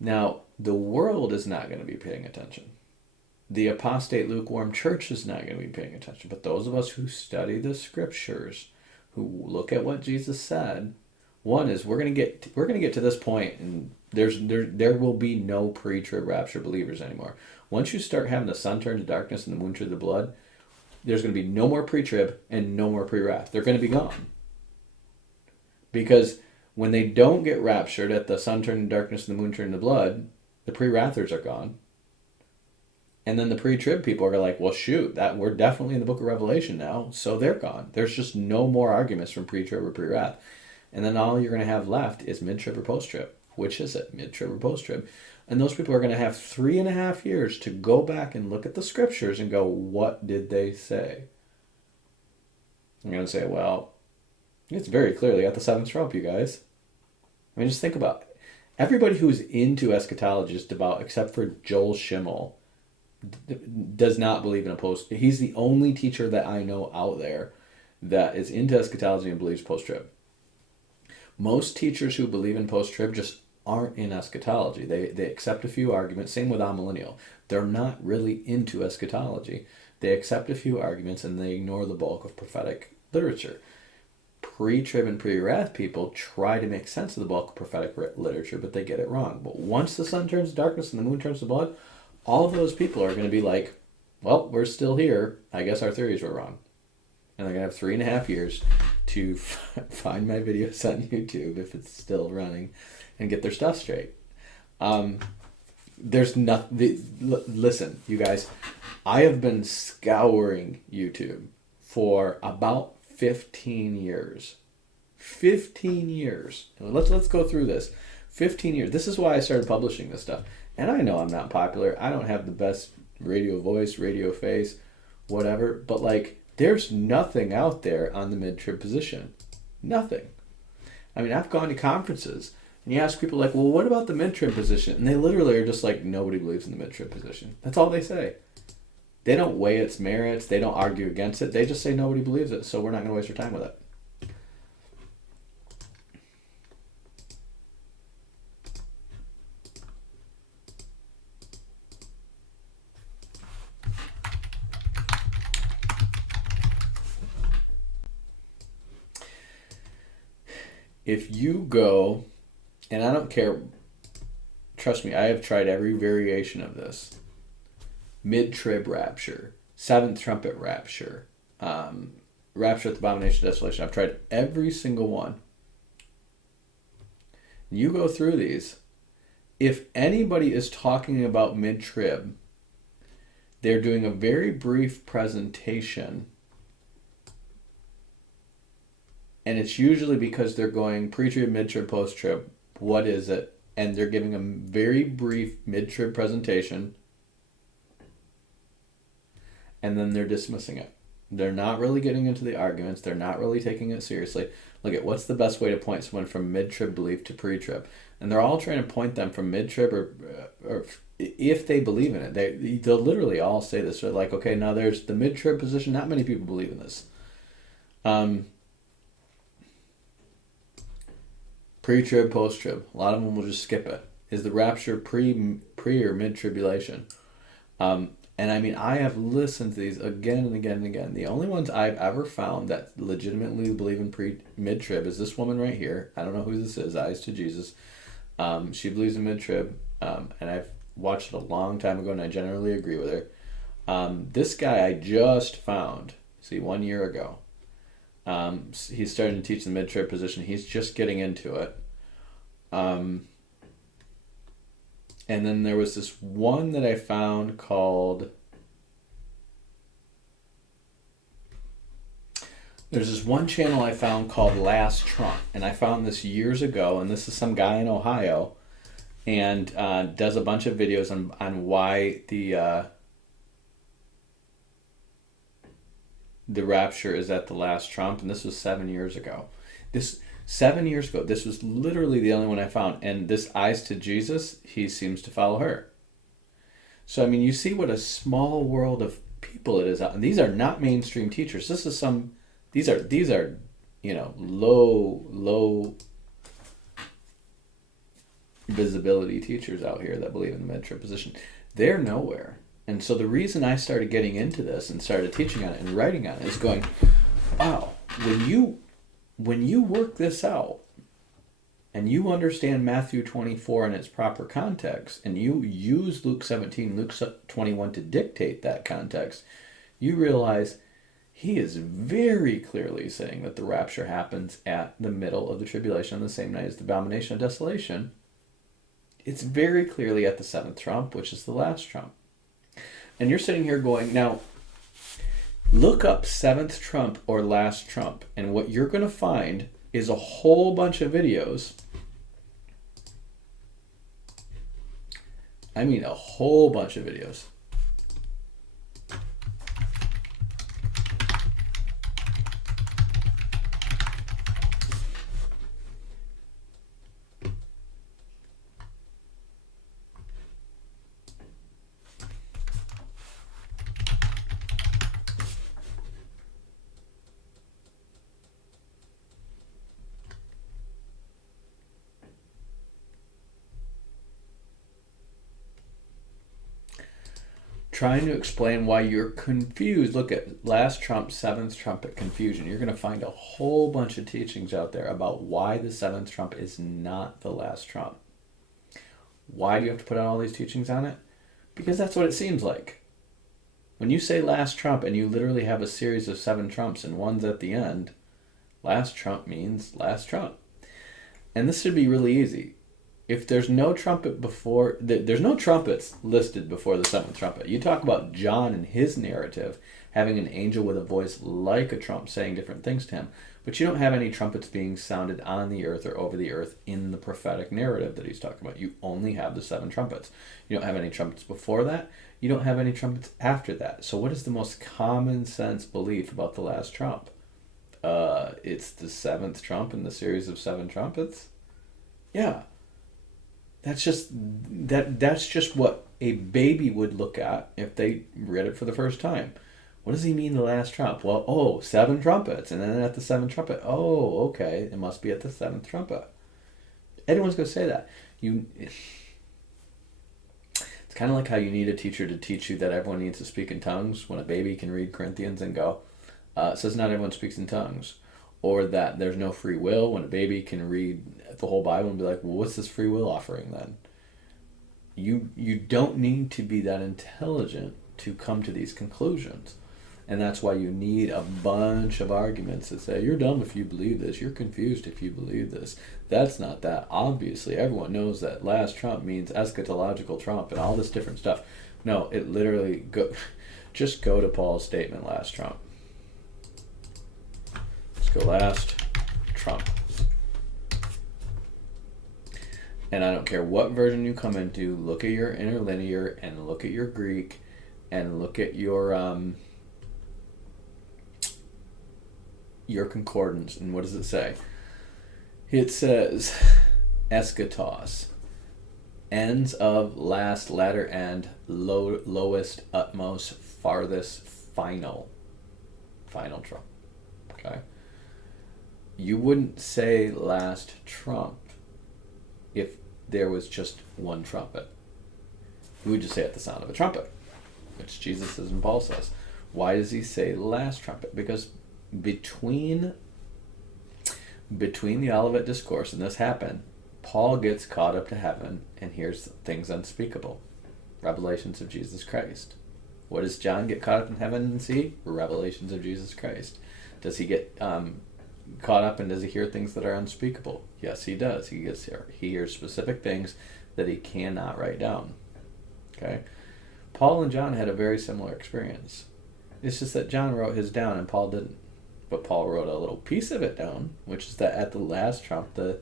Now, the world is not going to be paying attention. The apostate lukewarm church is not going to be paying attention. But those of us who study the scriptures, who look at what Jesus said, one is we're going to get to this point, and there will be no pre-trib rapture believers anymore. Once you start having the sun turn to darkness and the moon turn to blood, there's going to be no more pre-trib and no more pre-wrath. They're going to be gone. Because when they don't get raptured at the sun turn to darkness and the moon turn to blood, the pre-wrathers are gone. And then the pre-trib people are like, well, shoot, that we're definitely in the book of Revelation now, so they're gone. There's just no more arguments from pre-trib or pre-wrath. And then all you're going to have left is mid-trib or post-trib. Which is it, mid-trib or post-trib? And those people are going to have 3.5 years to go back and look at the scriptures and go, what did they say? I'm going to say, well, it's very clearly at the seventh trump, you guys. I mean, just think about it. Everybody who's into eschatology, just about, except for Joel Schimmel, does not believe in a post. He's the only teacher that I know out there that is into eschatology and believes post-trib. Most teachers who believe in post-trib just aren't in eschatology. They accept a few arguments. Same with amillennial. They're not really into eschatology. They accept a few arguments and they ignore the bulk of prophetic literature. Pre-trib and pre-wrath people try to make sense of the bulk of prophetic literature, but they get it wrong. But once the sun turns to darkness and the moon turns to blood, all of those people are going to be like, well, we're still here. I guess our theories were wrong. And they're going to have 3.5 years to find my videos on YouTube, if it's still running, and get their stuff straight. There's nothing. Listen, you guys, I have been scouring YouTube for about 15 years. 15 years. Let's go through this. 15 years. This is why I started publishing this stuff. And I know I'm not popular. I don't have the best radio voice, radio face, whatever. But like, there's nothing out there on the mid-trib position. Nothing. I mean, I've gone to conferences and you ask people like, well, what about the mid-trib position? And they literally are just like, nobody believes in the mid-trib position. That's all they say. They don't weigh its merits. They don't argue against it. They just say nobody believes it, so we're not going to waste our time with it. If you go, and I don't care, trust me, I have tried every variation of this. Mid-trib rapture, seventh trumpet rapture, rapture at the abomination of desolation. I've tried every single one. You go through these. If anybody is talking about mid-trib, they're doing a very brief presentation. And it's usually because they're going pre-trib, mid-trib, post-trib. What is it? And they're giving a very brief mid-trib presentation. And then they're dismissing it. They're not really getting into the arguments. They're not really taking it seriously. Look at what's the best way to point someone from mid-trib belief to pre-trib. And they're all trying to point them from mid-trib or if they believe in it. They'll literally all say this. They're like, okay, now there's the mid-trib position. Not many people believe in this. Pre-trib, post-trib. A lot of them will just skip it. Is the rapture pre or mid-tribulation? And I mean, I have listened to these again and again and again. The only ones I've ever found that legitimately believe in mid-trib is this woman right here. I don't know who this is. Eyes to Jesus. She believes in mid-trib. And I've watched it a long time ago, and I generally agree with her. This guy I just found, 1 year ago. He's starting to teach the mid-trib position. He's just getting into it. And then there was this one that I found called There's this one channel I found called Last Trump, and I found this years ago, and this is some guy in Ohio, and does a bunch of videos on why the rapture is at the last trump, and this was 7 years ago. This 7 years ago, this was literally the only one I found, and this eyes to Jesus, he seems to follow her. So I mean, you see what a small world of people it is out, and these are not mainstream teachers. This is some. These are, low visibility teachers out here that believe in the mid-trib position. They're nowhere. And so the reason I started getting into this and started teaching on it and writing on it is going, wow, when you work this out and you understand Matthew 24 in its proper context, and you use Luke 17, Luke 21 to dictate that context, you realize he is very clearly saying that the rapture happens at the middle of the tribulation on the same night as the abomination of desolation. It's very clearly at the seventh trump, which is the last trump. And you're sitting here going, now, look up seventh trump or last trump, and what you're going to find is a whole bunch of videos. I mean, a whole bunch of videos. Trying to explain why you're confused. Look at last trump, seventh trumpet confusion. You're going to find a whole bunch of teachings out there about why the seventh trump is not the last trump. Why do you have to put out all these teachings on it? Because that's what it seems like. When you say last trump and you literally have a series of 7 trumps and one's at the end, last trump means last trump. And this should be really easy. If there's no trumpet before, there's no trumpets listed before the seventh trumpet. You talk about John and his narrative having an angel with a voice like a trump saying different things to him, but you don't have any trumpets being sounded on the earth or over the earth in the prophetic narrative that he's talking about. You only have the 7 trumpets. You don't have any trumpets before that. You don't have any trumpets after that. So what is the most common sense belief about the last trump? It's the 7th trump in the series of 7 trumpets? Yeah. That's just what a baby would look at if they read it for the first time. What does he mean, the last trump? Well, 7 trumpets, and then at the 7th trumpet, okay, it must be at the 7th trumpet. Everyone's going to say that. It's kind of like how you need a teacher to teach you that everyone needs to speak in tongues when a baby can read Corinthians and go, it says not everyone speaks in tongues. Or that there's no free will when a baby can read the whole Bible and be like, well, what's this free will offering then? You don't need to be that intelligent to come to these conclusions. And that's why you need a bunch of arguments that say, you're dumb if you believe this, you're confused if you believe this. That's not that. Obviously, everyone knows that last trump means eschatological trump and all this different stuff. No, it literally, just go to Paul's statement, last trump. Go last trump. And I don't care what version you come into, look at your interlinear and look at your Greek and look at your concordance. And what does it say? It says eschatos, ends of, last, latter end, lowest, utmost, farthest, final trump. Okay? You wouldn't say last trump if there was just one trumpet. You would just say at the sound of a trumpet, which Jesus says and Paul says. Why does he say last trumpet? Because between the Olivet Discourse and this happened, Paul gets caught up to heaven and hears things unspeakable. Revelations of Jesus Christ. What does John get caught up in heaven and see? Revelations of Jesus Christ. Does he get caught up and does he hear things that are unspeakable? Yes, he does. He hears specific things that he cannot write down. Okay? Paul and John had a very similar experience. It's just that John wrote his down and Paul didn't. But Paul wrote a little piece of it down, which is that at the last trump, the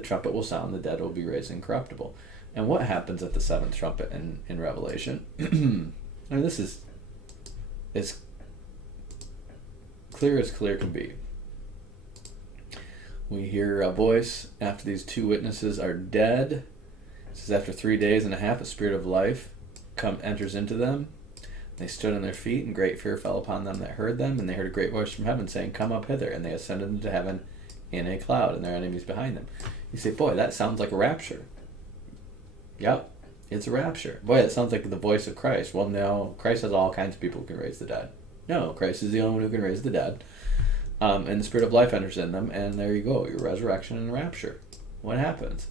trumpet will sound, the dead will be raised incorruptible. And what happens at the seventh trumpet in Revelation? I mean, this is as clear can be. We hear a voice after these two witnesses are dead. It says, after 3 days and a half, a spirit of life enters into them. They stood on their feet, and great fear fell upon them that heard them, and they heard a great voice from heaven saying, come up hither. And they ascended into heaven in a cloud, and their enemies behind them. You say, boy, that sounds like a rapture. Yep, it's a rapture. Boy, that sounds like the voice of Christ. Well, no, Christ has all kinds of people who can raise the dead. No, Christ is the only one who can raise the dead. And the spirit of life enters in them, and there you go, your resurrection and rapture. What happens?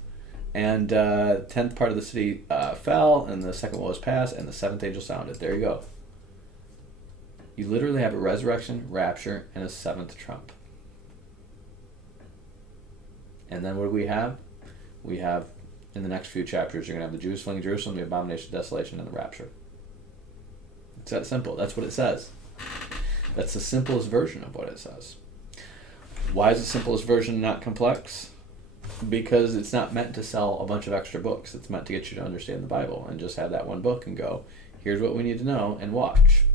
And 10th part of the city fell, and the second woe was passed, and the seventh angel sounded. There you go. You literally have a resurrection, rapture, and a seventh trump. And then what do we have? We have, in the next few chapters, you're going to have the Jews fleeing Jerusalem, the abomination of desolation, and the rapture. It's that simple. That's what it says. That's the simplest version of what it says. Why is the simplest version not complex? Because it's not meant to sell a bunch of extra books. It's meant to get you to understand the Bible and just have that one book and go, here's what we need to know, and watch.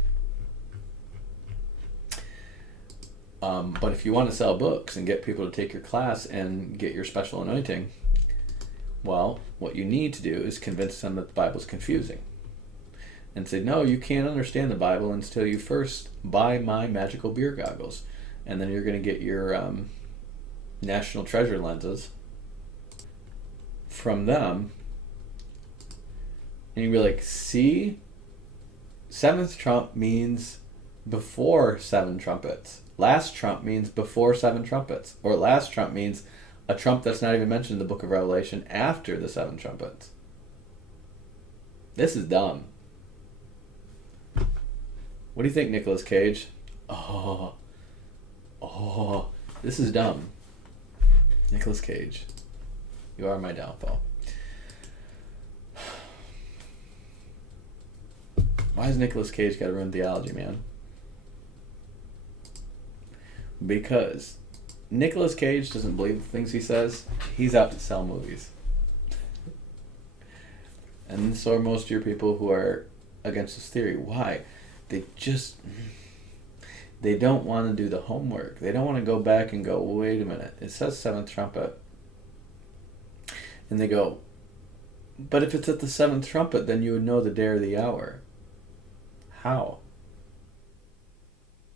But if you want to sell books and get people to take your class and get your special anointing, well, what you need to do is convince them that the Bible's confusing. And say, no, you can't understand the Bible until you first buy my magical beer goggles. And then you're going to get your National Treasure lenses from them. And you'll be like, see? Seventh trump means before seven trumpets. Last trump means before seven trumpets. Or last trump means a trump that's not even mentioned in the book of Revelation after the seven trumpets. This is dumb. What do you think, Nicolas Cage? Oh, this is dumb. Nicolas Cage, you are my downfall. Why has Nicolas Cage got to ruin theology, man? Because Nicolas Cage doesn't believe the things he says. He's out to sell movies. And so are most of your people who are against this theory. Why? They don't want to do the homework. They don't want to go back and go, wait a minute, it says seventh trumpet. And they go, but if it's at the seventh trumpet, then you would know the day or the hour. How?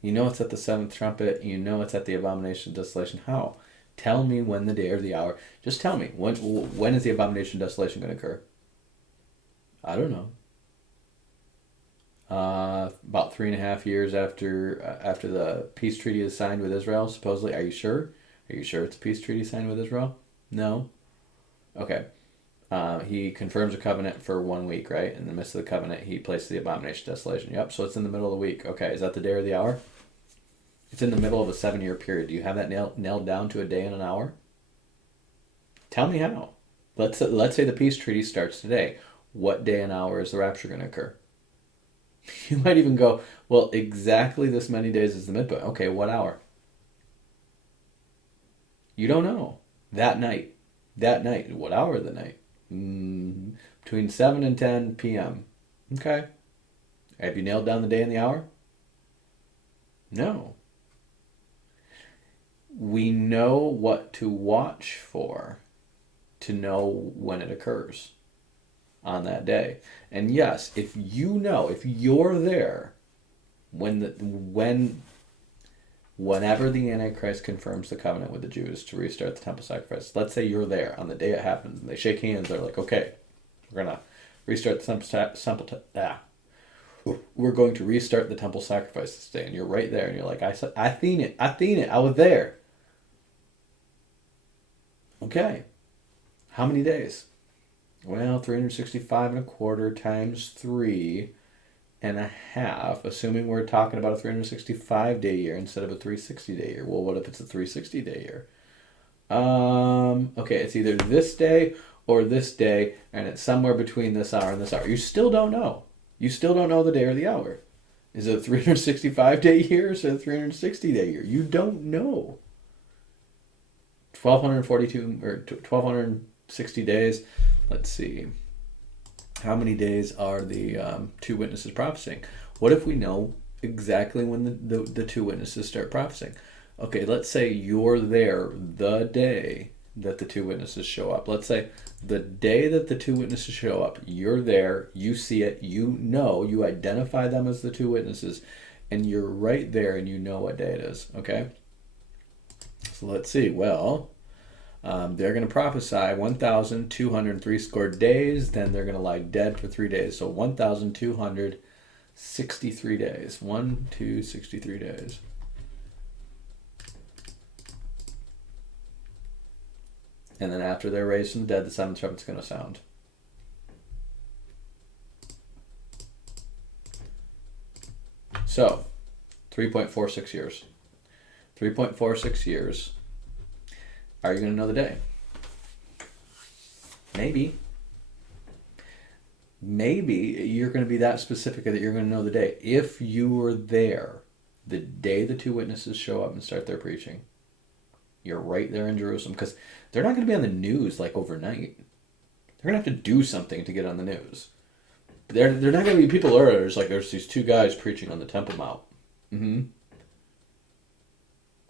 You know it's at the seventh trumpet. You know it's at the abomination of desolation. How? Tell me when the day or the hour. Just tell me. When is the abomination of desolation going to occur? I don't know. About 3.5 years after the peace treaty is signed with Israel, supposedly. Are you sure? Are you sure it's a peace treaty signed with Israel? No? Okay. He confirms a covenant for 1 week, right? In the midst of the covenant, he places the abomination of desolation. Yep, so it's in the middle of the week. Okay, is that the day or the hour? It's in the middle of a 7-year period. Do you have that nailed down to a day and an hour? Tell me how. Let's say the peace treaty starts today. What day and hour is the rapture going to occur? You might even go, well, exactly this many days is the midpoint. Okay, what hour? You don't know. That night. What hour of the night? Between 7 and 10 p.m. Okay. Have you nailed down the day and the hour? No. We know what to watch for to know when it occurs on that day. And yes, if you're there whenever the Antichrist confirms the covenant with the Jews to restart the temple sacrifice, let's say you're there on the day it happens, and they shake hands, they're like, okay, we're going to restart the we're going to restart the temple sacrifice this day, and you're right there, and you're like, I seen it, I was there. Okay. How many days? Well, 365 and a quarter times 3.5, assuming we're talking about a 365-day year instead of a 360-day year. Well, what if it's a 360-day year? Okay, it's either this day or this day, and it's somewhere between this hour and this hour. You still don't know. You still don't know the day or the hour. Is it a 365-day year or is it a 360-day year? You don't know. 1,242 or 1,260 days. Let's see. How many days are the two witnesses prophesying? What if we know exactly when the two witnesses start prophesying? Okay, let's say you're there the day that the two witnesses show up. Let's say the day that the two witnesses show up, you're there, you see it, you know, you identify them as the two witnesses, and you're right there and you know what day it is, okay? So let's see. Well, they're going to prophesy 1,203 score days, then they're going to lie dead for 3 days. So 1,263 days. 1,263 days. And then after they're raised from the dead, the seventh trumpet's going to sound. So, 3.46 years. 3.46 years. Are you going to know the day? Maybe. Maybe you're going to be that specific that you're going to know the day. If you were there the day the two witnesses show up and start their preaching, you're right there in Jerusalem, because they're not going to be on the news like overnight. They're going to have to do something to get on the news. They're not going to be people there's like, there's these two guys preaching on the Temple Mount.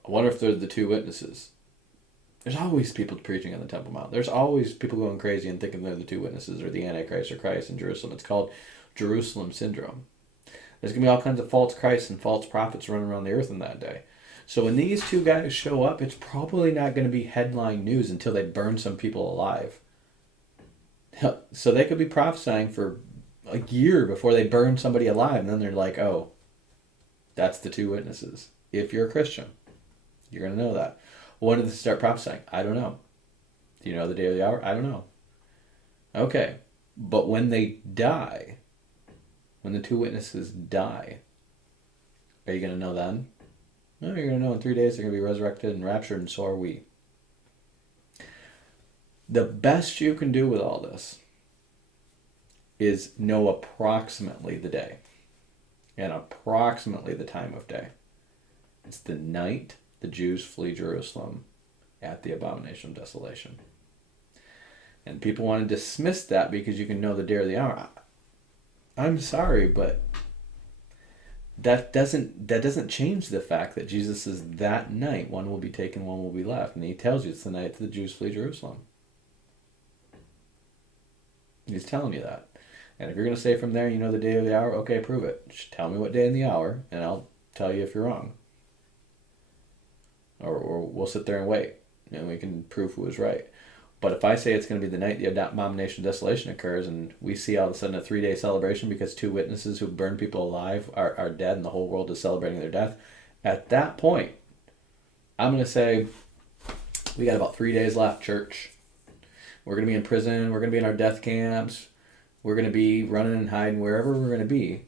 I wonder if they're the two witnesses. There's always people preaching on the Temple Mount. There's always people going crazy and thinking they're the two witnesses or the Antichrist or Christ in Jerusalem. It's called Jerusalem syndrome. There's going to be all kinds of false Christs and false prophets running around the earth in that day. So when these two guys show up, it's probably not going to be headline news until they burn some people alive. So they could be prophesying for a year before they burn somebody alive, and then they're like, oh, that's the two witnesses. If you're a Christian, you're going to know that. When did they start prophesying? I don't know. Do you know the day or the hour? I don't know. Okay. But when they die, when the two witnesses die, are you going to know then? No, you're going to know in 3 days they're going to be resurrected and raptured, and so are we. The best you can do with all this is know approximately the day and approximately the time of day. It's the night the Jews flee Jerusalem at the abomination of desolation. And people want to dismiss that because you can know the day or the hour. I'm sorry, but that doesn't change the fact that Jesus says that night one will be taken, one will be left. And he tells you it's the night that the Jews flee Jerusalem. He's telling you that. And if you're going to say from there, you know the day or the hour, okay, prove it. Just tell me what day and the hour, and I'll tell you if you're wrong. Or we'll sit there and wait, and we can prove who was right. But if I say it's going to be the night the abomination of desolation occurs, and we see all of a sudden a 3-day celebration because two witnesses who burned people alive are dead and the whole world is celebrating their death, at that point, I'm going to say, we got about 3 days left, church. We're going to be in prison. We're going to be in our death camps. We're going to be running and hiding wherever we're going to be.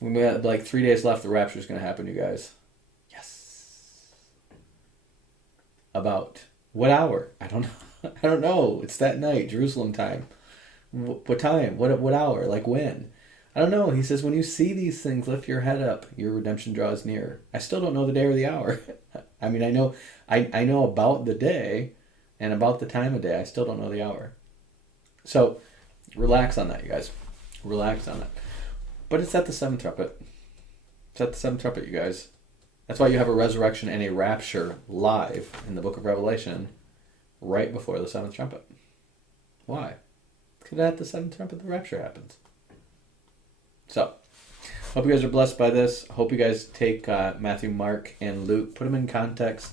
We have like 3 days left. The rapture is going to happen, you guys. Yes. About what hour? I don't know. I don't know. It's that night, Jerusalem time. What time? What hour? Like when? I don't know. He says, when you see these things, lift your head up. Your redemption draws near. I still don't know the day or the hour. I mean, I know about the day and about the time of day. I still don't know the hour. So relax on that, you guys. Relax on that. But it's at the seventh trumpet. It's at the seventh trumpet, you guys. That's why you have a resurrection and a rapture live in the book of Revelation right before the seventh trumpet. Why? Because at the seventh trumpet, the rapture happens. So, hope you guys are blessed by this. Hope you guys take Matthew, Mark, and Luke, put them in context.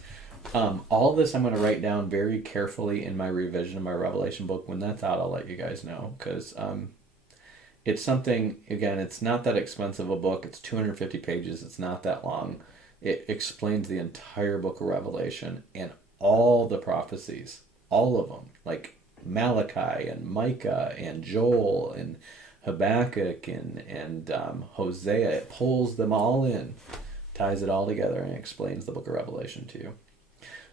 All this I'm going to write down very carefully in my revision of my Revelation book. When that's out, I'll let you guys know. Because it's something, again, it's not that expensive a book. It's 250 pages. It's not that long. It explains the entire book of Revelation and all the prophecies. All of them. Like Malachi and Micah and Joel and Habakkuk and Hosea. It pulls them all in, ties it all together, and explains the book of Revelation to you.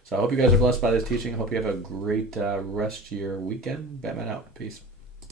So I hope you guys are blessed by this teaching. I hope you have a great rest of your weekend. Batman out. Peace.